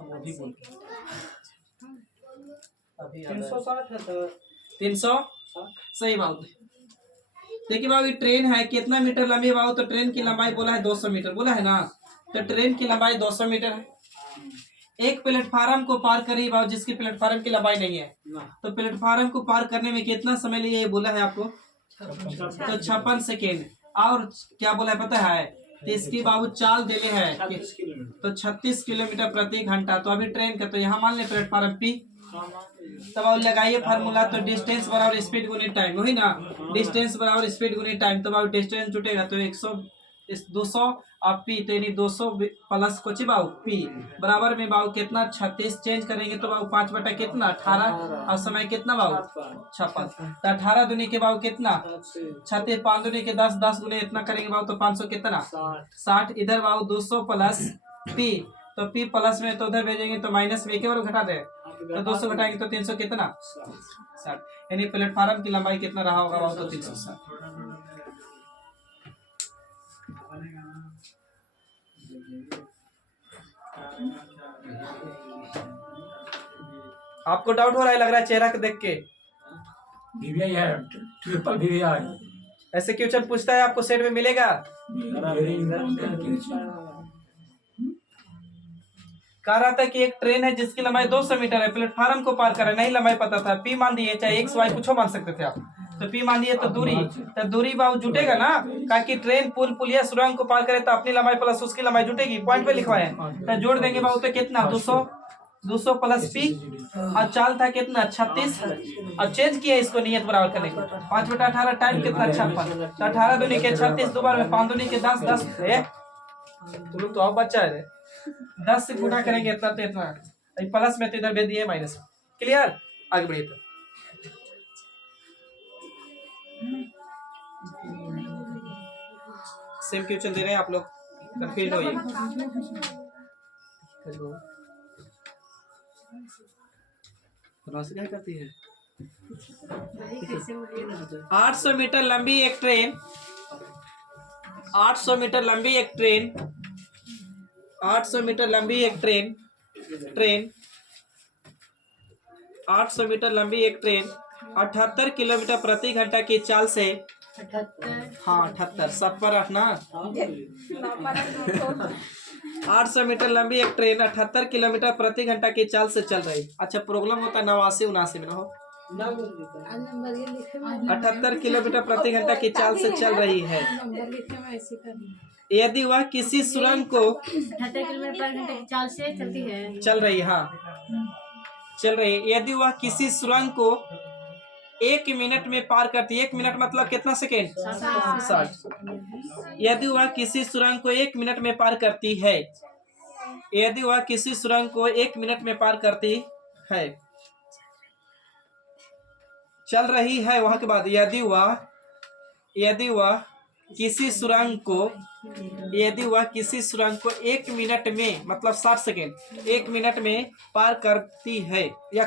वो भी बोल के अभी 360 है तो 300 सही बात। देखिए बाबू, ये ट्रेन है कितना मीटर लंबी है बाबू, तो ट्रेन की लंबाई बोला है 200 मीटर, बोला है ना, तो ट्रेन की लंबाई 200 मीटर है। एक प्लेटफार्म को पार कर रही है बाबू, जिसकी प्लेटफार्म की लंबाई नहीं है, तो प्लेटफार्म को पार करने में कितना समय लिए, ये बोला है आपको, तो 56 सेकेंड। और क्या बोला है पता है, तो इसकी बाबू चाल देले है 36 किलोमीटर। तो 36 किलोमीटर प्रति घंटा। तो अभी ट्रेन का तो यहाँ मान ले प्लेटफॉर्म पी, हाँ, मान तब अब लगाइए फार्मूला। तो डिस्टेंस बराबर स्पीड गुनी टाइम, वही ना, डिस्टेंस बराबर स्पीड गुनी टाइम। तो अब डिस्टेंस जुटेगा तो 200 और पी तो यानी 200 प्लस कुछ बाबू पी बराबर में बाबू कितना 36 चेंज करेंगे तो बाबू 5 बटा कितना 18 और समय कितना बाबू 56। तो 18 दुनी के बाबू कितना 36, 5 दुनी के 10, 10 गुने इतना करेंगे बाबू तो 500 कितना 60। इधर बाबू 200 प्लस पी, तो पी प्लस में तो उधर भेजेंगे तो माइनस में एक बार घटा दे तो 200 घटाएंगे तो 300 कितना 60। यानी प्लेटफार्म की लंबाई कितना रहा होगा बाबू तो 360। आपको डाउट हो रहा है लग रहा है चेहरा को देख के? VVI है, ट्रिपल VVI। ऐसे क्वेश्चन पूछता है आपको सेट में मिलेगा? कह रहा था कि एक ट्रेन है जिसकी लंबाई 200 मीटर है, प्लेटफार्म को पार कर रहा है, नहीं लंबाई पता था। पी मान दिए, चाहे एक्स वाई कुछ मान सकते थे आप। तो पी मान दिए तो दूरी बाबू जुटेगा ना, ताकि ट्रेन पुल पुलिया सुरंग को पार करे तो अपनी लंबाई प्लस उसकी लंबाई जुटेगी। पॉइंट पे लिखवाए तो जोड़ देंगे बाबू तो कितना 200 प्लस पी और चाल था कितना 36 और चेंज किया इसको नियत बराबर करने को 5 बटा 18 टाइम कितना 56। तो 18 दूनी के 36 दोबारा में 5 दूनी के 10 10 है तुम लोग तो अब बच्चा है 10 से गुना करेंगे इतना तो इतना प्लस में तो इधर भेज दिए माइनस। क्लियर? आगे बढ़िए। तो सेम क्वेश्चन दे रहे हैं आप लोग, कंफ्यूज होइए। क्या करती है 800 मीटर लंबी एक ट्रेन 800 मीटर लंबी एक ट्रेन 800 मीटर लंबी एक ट्रेन 800 मीटर लंबी एक ट्रेन 78 किलोमीटर प्रति घंटा की चाल से 78 सब पर रखना 800 मीटर लंबी एक ट्रेन 78 किलोमीटर प्रति घंटा की चाल से चल रही। अच्छा प्रॉब्लम होता है 89 में ना हो 78 किलोमीटर प्रति घंटा की चाल से चल रही है। यदि वह किसी सुरंग को 78 किलोमीटर पर घंटे की चाल से चलती है चल रही यदि वह किसी सुरंग को 1 मिनट में पार करती है। 1 मिनट मतलब कितना सेकेंड 60। यदि वह किसी सुरंग को 1 मिनट में पार करती है यदि वह किसी सुरंग को 1 मिनट में पार करती है चल रही है। वहां के बाद यदि वह किसी सुरंग को 1 मिनट में मतलब 60 सेकेंड 1 मिनट में पार करती है या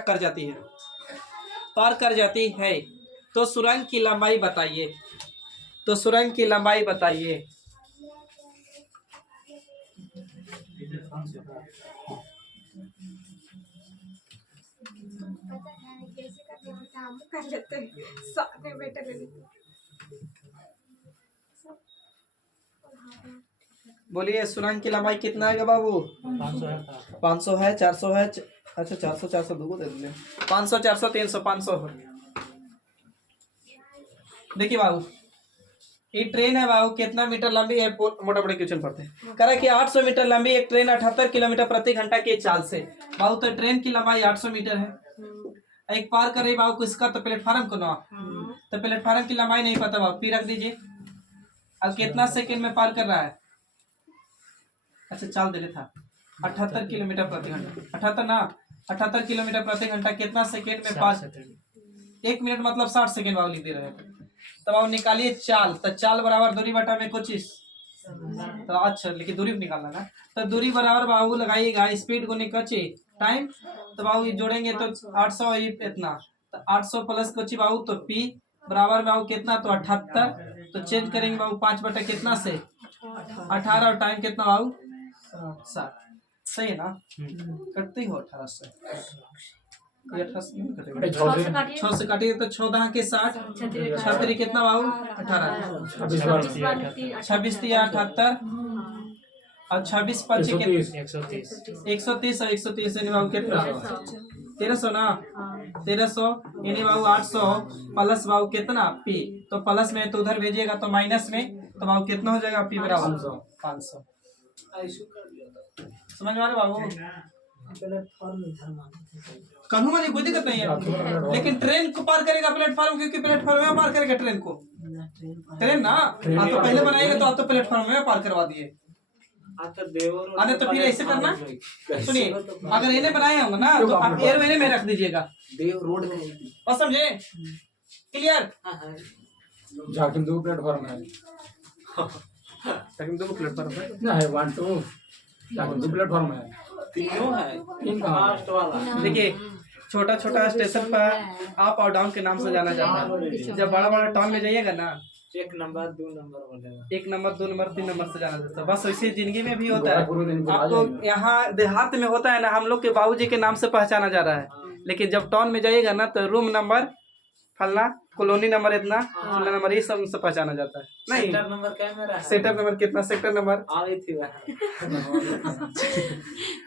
पार कर जाती है तो सुरंग की लंबाई बताइए। बोलिए सुरंग की लंबाई कितना है बाबू? 500 है 400 है। अच्छा 400 दो दे दिए 500 400 300 500। देखिए बाबू ये ट्रेन है बाबू कितना मीटर लंबी है मोटा मोटे क्वेश्चन पढ़ते हैं। कह रहा है कि 800 मीटर लंबी एक ट्रेन 78 किलोमीटर प्रति घंटा की चाल से। बाबू तो ट्रेन की लंबाई 800 मीटर है। एक पार कर रही बाबू किसका तो प्लेटफार्म को ना, तो प्लेटफार्म की लंबाई नहीं पता बाबू, पी रख दीजिए। अब कितना सेकेंड में पार कर रहा है? अच्छा चाल दे रहा था 78 किलोमीटर प्रति घंटा 78 किलोमीटर प्रति घंटा कितना सेकेंड में पार 1 मिनट मतलब 60 सेकेंड बाबू लिख दे रहे हैं। तब आप निकालिए चाल, तो चाल बराबर दूरी बटा में कुछ तो अच्छा लेकिन दूरी निकालना ना, तो दूरी बराबर बाबू लगाइएगा स्पीड को निकचे टाइम। तो बाबू जोड़ेंगे तो 800 इतना तो 800 प्लस कुछ बाबू तो पी बराबर बाबू कितना तो 78। तो चेंज करेंगे बाबू 5 बटा कितना से 18 और टाइम कितना बाबू 60। सही है ना? कटते ही हो 18 से 6 से काटिए तो 14 के 60 36 कितना बाबू 18 26 78 और 26 5 130 और 130 यानी बाबू कितना 1300 ना 1300 यानी बाबू 800 प्लस बाबू कितना पी। तो प्लस में तो उधर भेजिएगा तो माइनस में तो बाबू कितना हो जाएगा पी बराबर 500। ऐसे कर लिया था। समझ में आ रहा बाबू? कानून वाली कोई दिक्कत नहीं है, लेकिन ट्रेन को पार करेगा प्लेटफॉर्म, क्योंकि प्लेटफॉर्म में पार करेगा ट्रेन को। ट्रेन ना आप तो पहले बनाएगा, तो आप तो प्लेटफॉर्म में पार करवा दिए। अरे तो फिर ऐसे करना, सुनिए, अगर इन्हें बनाए होंगे ना तो आप एयरवे में रख दीजिएगा। देव रोड में और समझे? क्लियर? जाकिम 2 प्लेटफॉर्म है लेकिन 2 प्लेटफॉर्म है ना है 1 2 जाकिम 2 प्लेटफॉर्म है तीनों है। 3 कहाँ लास्ट वाला देखिए, छोटा छोटा स्टेशन पर अप और डाउन के नाम से जाना जाता है। जब बड़ा बड़ा टाउन में जाइएगा ना, 1 नंबर 2 नंबर बोलेगा। 1 नंबर 2 नंबर 3 नंबर से जाना जाता है। बस वैसे जिंदगी में भी होता है। पूरे दिन बुला आपको जाएंगे। यहाँ देहात में होता है ना, हम लोग के बाबूजी के नाम से पहचाना जा रहा है, लेकिन जब टाउन में जाइएगा ना तो रूम नंबर फलना, कॉलोनी नंबर इतना, फलना नंबर, ये सब उनसे पहचाना जाता है। नहीं, सेक्टर नंबर क्या मेरा है? सेक्टर नंबर कितना, सेक्टर नंबर। आ रही थी वह।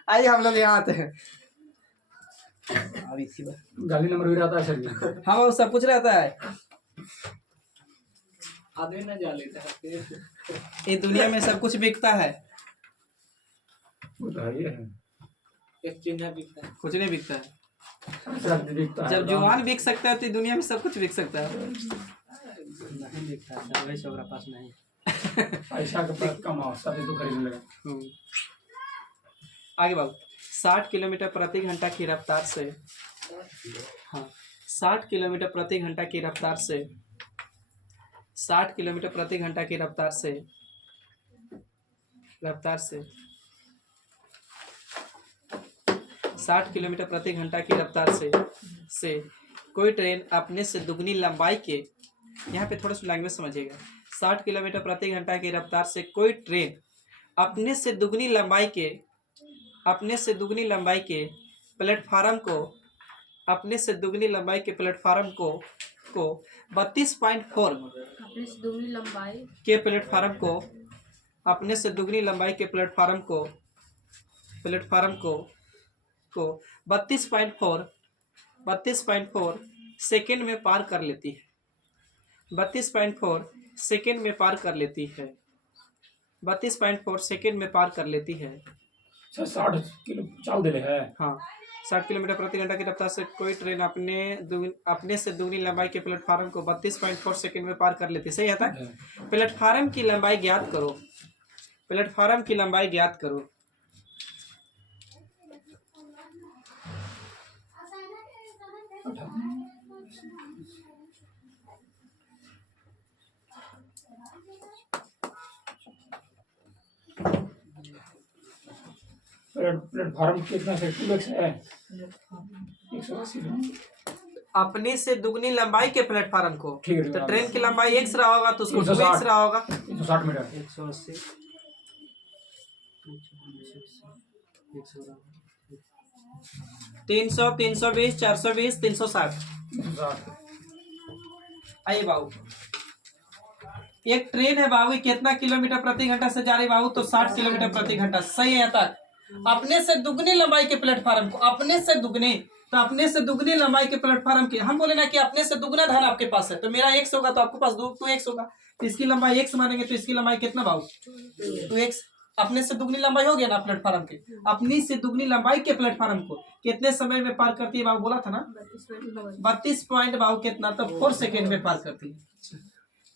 आइए हम लोग यहाँ आते हैं। गाड़ी नंबर भी रहता है शरीर हाँ वो सब कुछ रहता है। आदमी न जा लेता है। ये दुनिया में सब कुछ बिकता है, वो तो है ही है एक चिन्ह बिकता है। कुछ नहीं बिकता है। सब दिखता है जब जुबान बिक सकता है तो दुनिया में सब कुछ बिक सकता है। नहीं बिकता है, दवाई से पास नहीं। पैसा का पास कमाओ सब तो खरीदने लगा। आगे बाबू, 60 किलोमीटर प्रति घंटा की रफ्तार से, हाँ 60 किलोमीटर प्रति घंटा की रफ्तार से, 60 किलोमीटर प्रति घंटा की रफ्तार से 60 किलोमीटर प्रति घंटा की रफ्तार से कोई ट्रेन अपने से दुगनी लंबाई के, यहाँ पे थोड़ा सा लैंग्वेज समझिएगा, 60 किलोमीटर प्रति घंटा की रफ्तार से कोई ट्रेन अपने से दुगनी लंबाई के प्लेटफार्म को 32.4 अपने से दुगनी लंबाई के प्लेटफार्म को 32.4 सेकेंड में पार कर लेती है। 32.4 सेकेंड में पार कर लेती है। 32.4 सेकेंड में पार कर लेती है। 60 किलो चाल दे है। हाँ, 60 किलोमीटर प्रति घंटा की रफ्तार से कोई ट्रेन अपने से दुगनी लंबाई के प्लेटफार्म को 32.4 सेकेंड में पार कर लेती है। सही है था? प्लेटफार्म की लंबाई ज्ञात करो। प्लेटफार्म की लंबाई ज्ञात करो। प्लेटफार्म कितना से 2x है 180 अपने से दुगनी लंबाई के प्लेटफार्म को, ठीक है, तो ट्रेन की लंबाई x रहा होगा तो उसको 160 2x रहा होगा। 160 मीटर 180 300 320 420 360। 160 आइए बाबू, एक ट्रेन है बाबू, कितना किलोमीटर प्रति घंटा से जा रही बाबू? तो 60 किलोमीटर प्रति घंटा। सही है तक? अपने से दुगनी लंबाई के प्लेटफार्म को, अपने से दुगनी, तो अपने से दुगनी लंबाई के प्लेटफार्म की, हम बोले ना कि अपने से दुगना धन आपके पास है, तो मेरा x होगा तो आपके पास 2x होगा, तो इसकी लंबाई x मानेंगे, तो इसकी लंबाई कितना बाबू? 2x। अपने से दुगनी लंबाई हो गया ना प्लेटफार्म की। अपनी से दुगनी लंबाई के प्लेटफार्म को कितने समय में पार करती है बाबू? बोला था ना 32 पॉइंट बाबू कितना, तो 4 सेकेंड में पार करती है।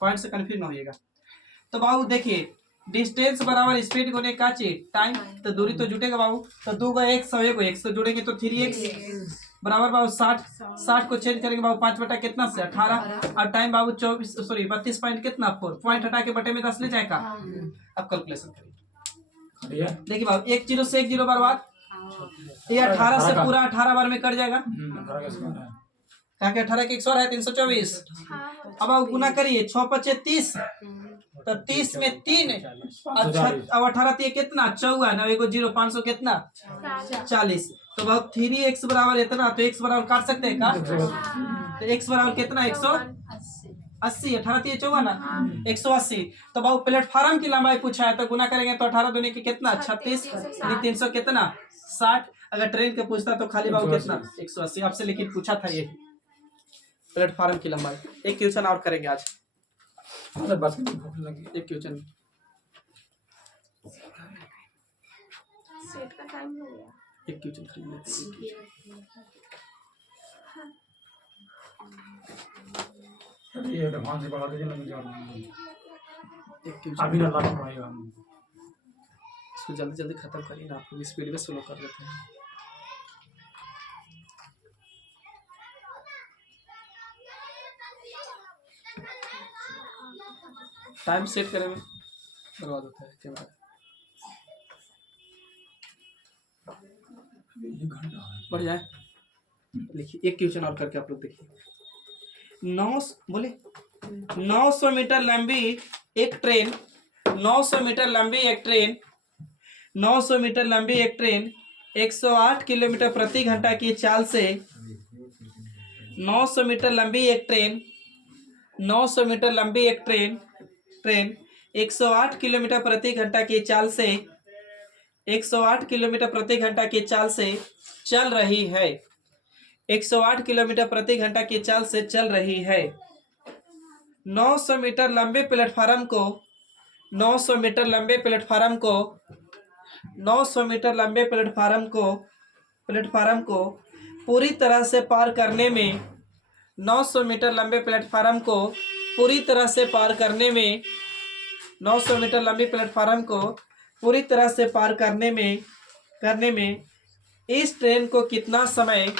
पॉइंट से कंफ्यूज ना होइएगा। तो बाबू देखिए, डिस्टेंस बराबर स्पीड गुने का चीज टाइम, तो दूरी तो जुटेगा बाबू, तो 2 को 1 100 को 1 तो जुड़ेंगे तो 3x बराबर बाबू 60 को चेंज करेंगे बाबू 5 बटा कितना से 18, और टाइम बाबू 32 पॉइंट कितना 4 पॉइंट हटा के बटे में 10 ले जाएगा। अब कैलकुलेशन करिए, देखिए बाबू 1 0 से 1 0 बर्बाद, ये 18 से पूरा 18 बार में कट जाएगा, 18 का समान है क्या कि 18 के 100 है 324। अब आप गुना करिए 6 5 30, तो 30 में 3, अच्छा अब 18 ये कितना 54, ना एगो 0 500 कितना 40, तो बहुत 3x बराबर इतना, तो x बराबर काट सकते हैं का? तो x बराबर कितना 180, 18 ये 54 ना 180। तो बहुत प्लेटफार्म की लंबाई पूछा है, तो गुना करेंगे तो 18 दूनी की कितना 36, 300 कितना 60। अगर ट्रेन के पूछता तो खाली बाबू कितना 180 आपसे, लेकिन पूछा था ये प्लेटफार्म की लंबाई। एक क्वेश्चन और करेंगे आज, बस भूख लगी एक क्वेश्चन सेट का टाइम हो गया। एक क्वेश्चन खरीद लेते हैं। अरे ये एडवांस बढ़ा दीजिए ना मुझे एक क्वेश्चन अभी ना लाना पड़ेगा। इसको जल्दी जल्दी खत्म करिए ना, आप लोग स्पीड में स्लो कर लेते हैं। टाइम सेट करने में बर्बाद होता है कैमरा। ये घंटा है। बढ़ जाए। लिखिए एक क्वेश्चन और करके आप लोग देखिए। 900 मीटर लंबी एक ट्रेन 900 मीटर लंबी एक ट्रेन 900 मीटर लंबी एक ट्रेन 108 किलोमीटर प्रति घंटा की चाल से 900 मीटर लंबी एक ट्रेन 900 मीटर लंबी एक ट्रेन 108 किलोमीटर प्रति घंटा की चाल से 108 किलोमीटर प्रति घंटा की चाल से चल रही है। 108 किलोमीटर प्रति घंटा की चाल से चल रही है। 900 मीटर लंबे प्लेटफार्म को 900 मीटर लंबे प्लेटफार्म को 900 मीटर लंबे प्लेटफार्म को पूरी तरह से पार करने में 900 मीटर लंबे प्लेटफार्म को पूरी तरह से पार करने में 900 मीटर लंबी प्लेटफार्म को पूरी तरह से पार करने में इस ट्रेन को कितना समय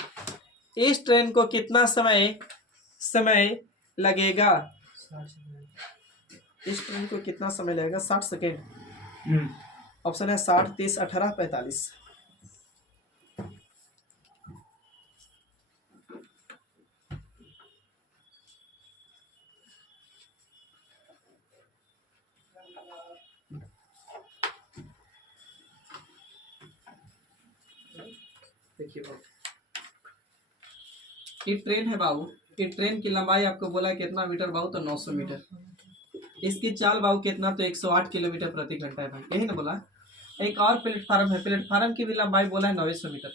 लगेगा? इस ट्रेन को कितना समय लगेगा? 60 सेकेंड। ऑप्शन है 60, 30, 18, 45। देखिए बाबू, ये ट्रेन है बाबू। ये ट्रेन की लंबाई आपको बोला कितना मीटर बाबू? तो 900 मीटर। इसकी चाल बाबू कितना? तो 108 किलोमीटर प्रति घंटा है भाई, यही ना बोला। एक और प्लेटफार्म है, प्लेटफार्म की भी लंबाई बोला है 900 मीटर।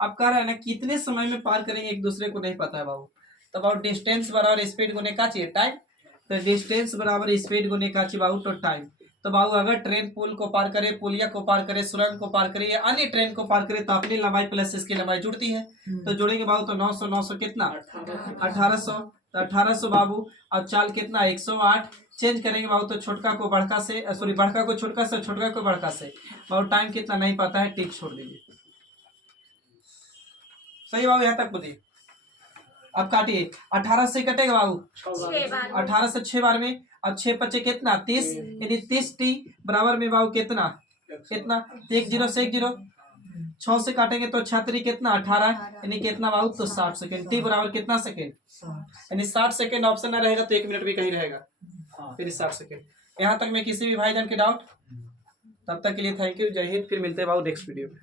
अब कह रहा है ना कितने समय में पार करेंगे एक दूसरे को नहीं पता है बाबू। तो बाबू डिस्टेंस बराबर स्पीड गुने का चाहिए टाइम। तो डिस्टेंस बराबर स्पीड गुने का चाहिए बाबू? तो टाइम। तो बाबू अगर ट्रेन पुल को पार करे, पुलिया को पार करे, सुरंग को पार करे या अन्य ट्रेन को पार करे तो अपनी लंबाई प्लस इसकी लंबाई जुड़ती है। तो जोड़ेंगे बाबू तो 900 कितना? 1800। तो 1800 बाबू। अब चाल कितना? 108। चेंज करेंगे बाबू तो छोटका को बड़का से, सॉरी बड़का को छोटका से, छोटका को बड़का से। बाबू टाइम कितना नहीं पता है, टिक छोड़ दीजिए। सही बाबू, यहाँ तक बोलिए। अब काटिए। 18 से कटेगा बाबू 18 से 6 बार में। अब 6 पचे कितना? 30, यानी 30 टी बराबर में बाबू कितना? 1 0 से 1 0। 6 से काटेंगे तो 6 3 कितना? 18, यानी कितना बाबू? तो 60 सेकेंड। टी बराबर कितना सेकेंड? यानी 60 सेकेंड। ऑप्शन ना रहेगा तो 1 मिनट भी कहीं रहेगा, फिर 60 सेकेंड। यहाँ तक में किसी भी भाईजान के डाउट? तब तक के लिए थैंक यू, जय हिंद। फिर मिलते हैं बाबू नेक्स्ट वीडियो में।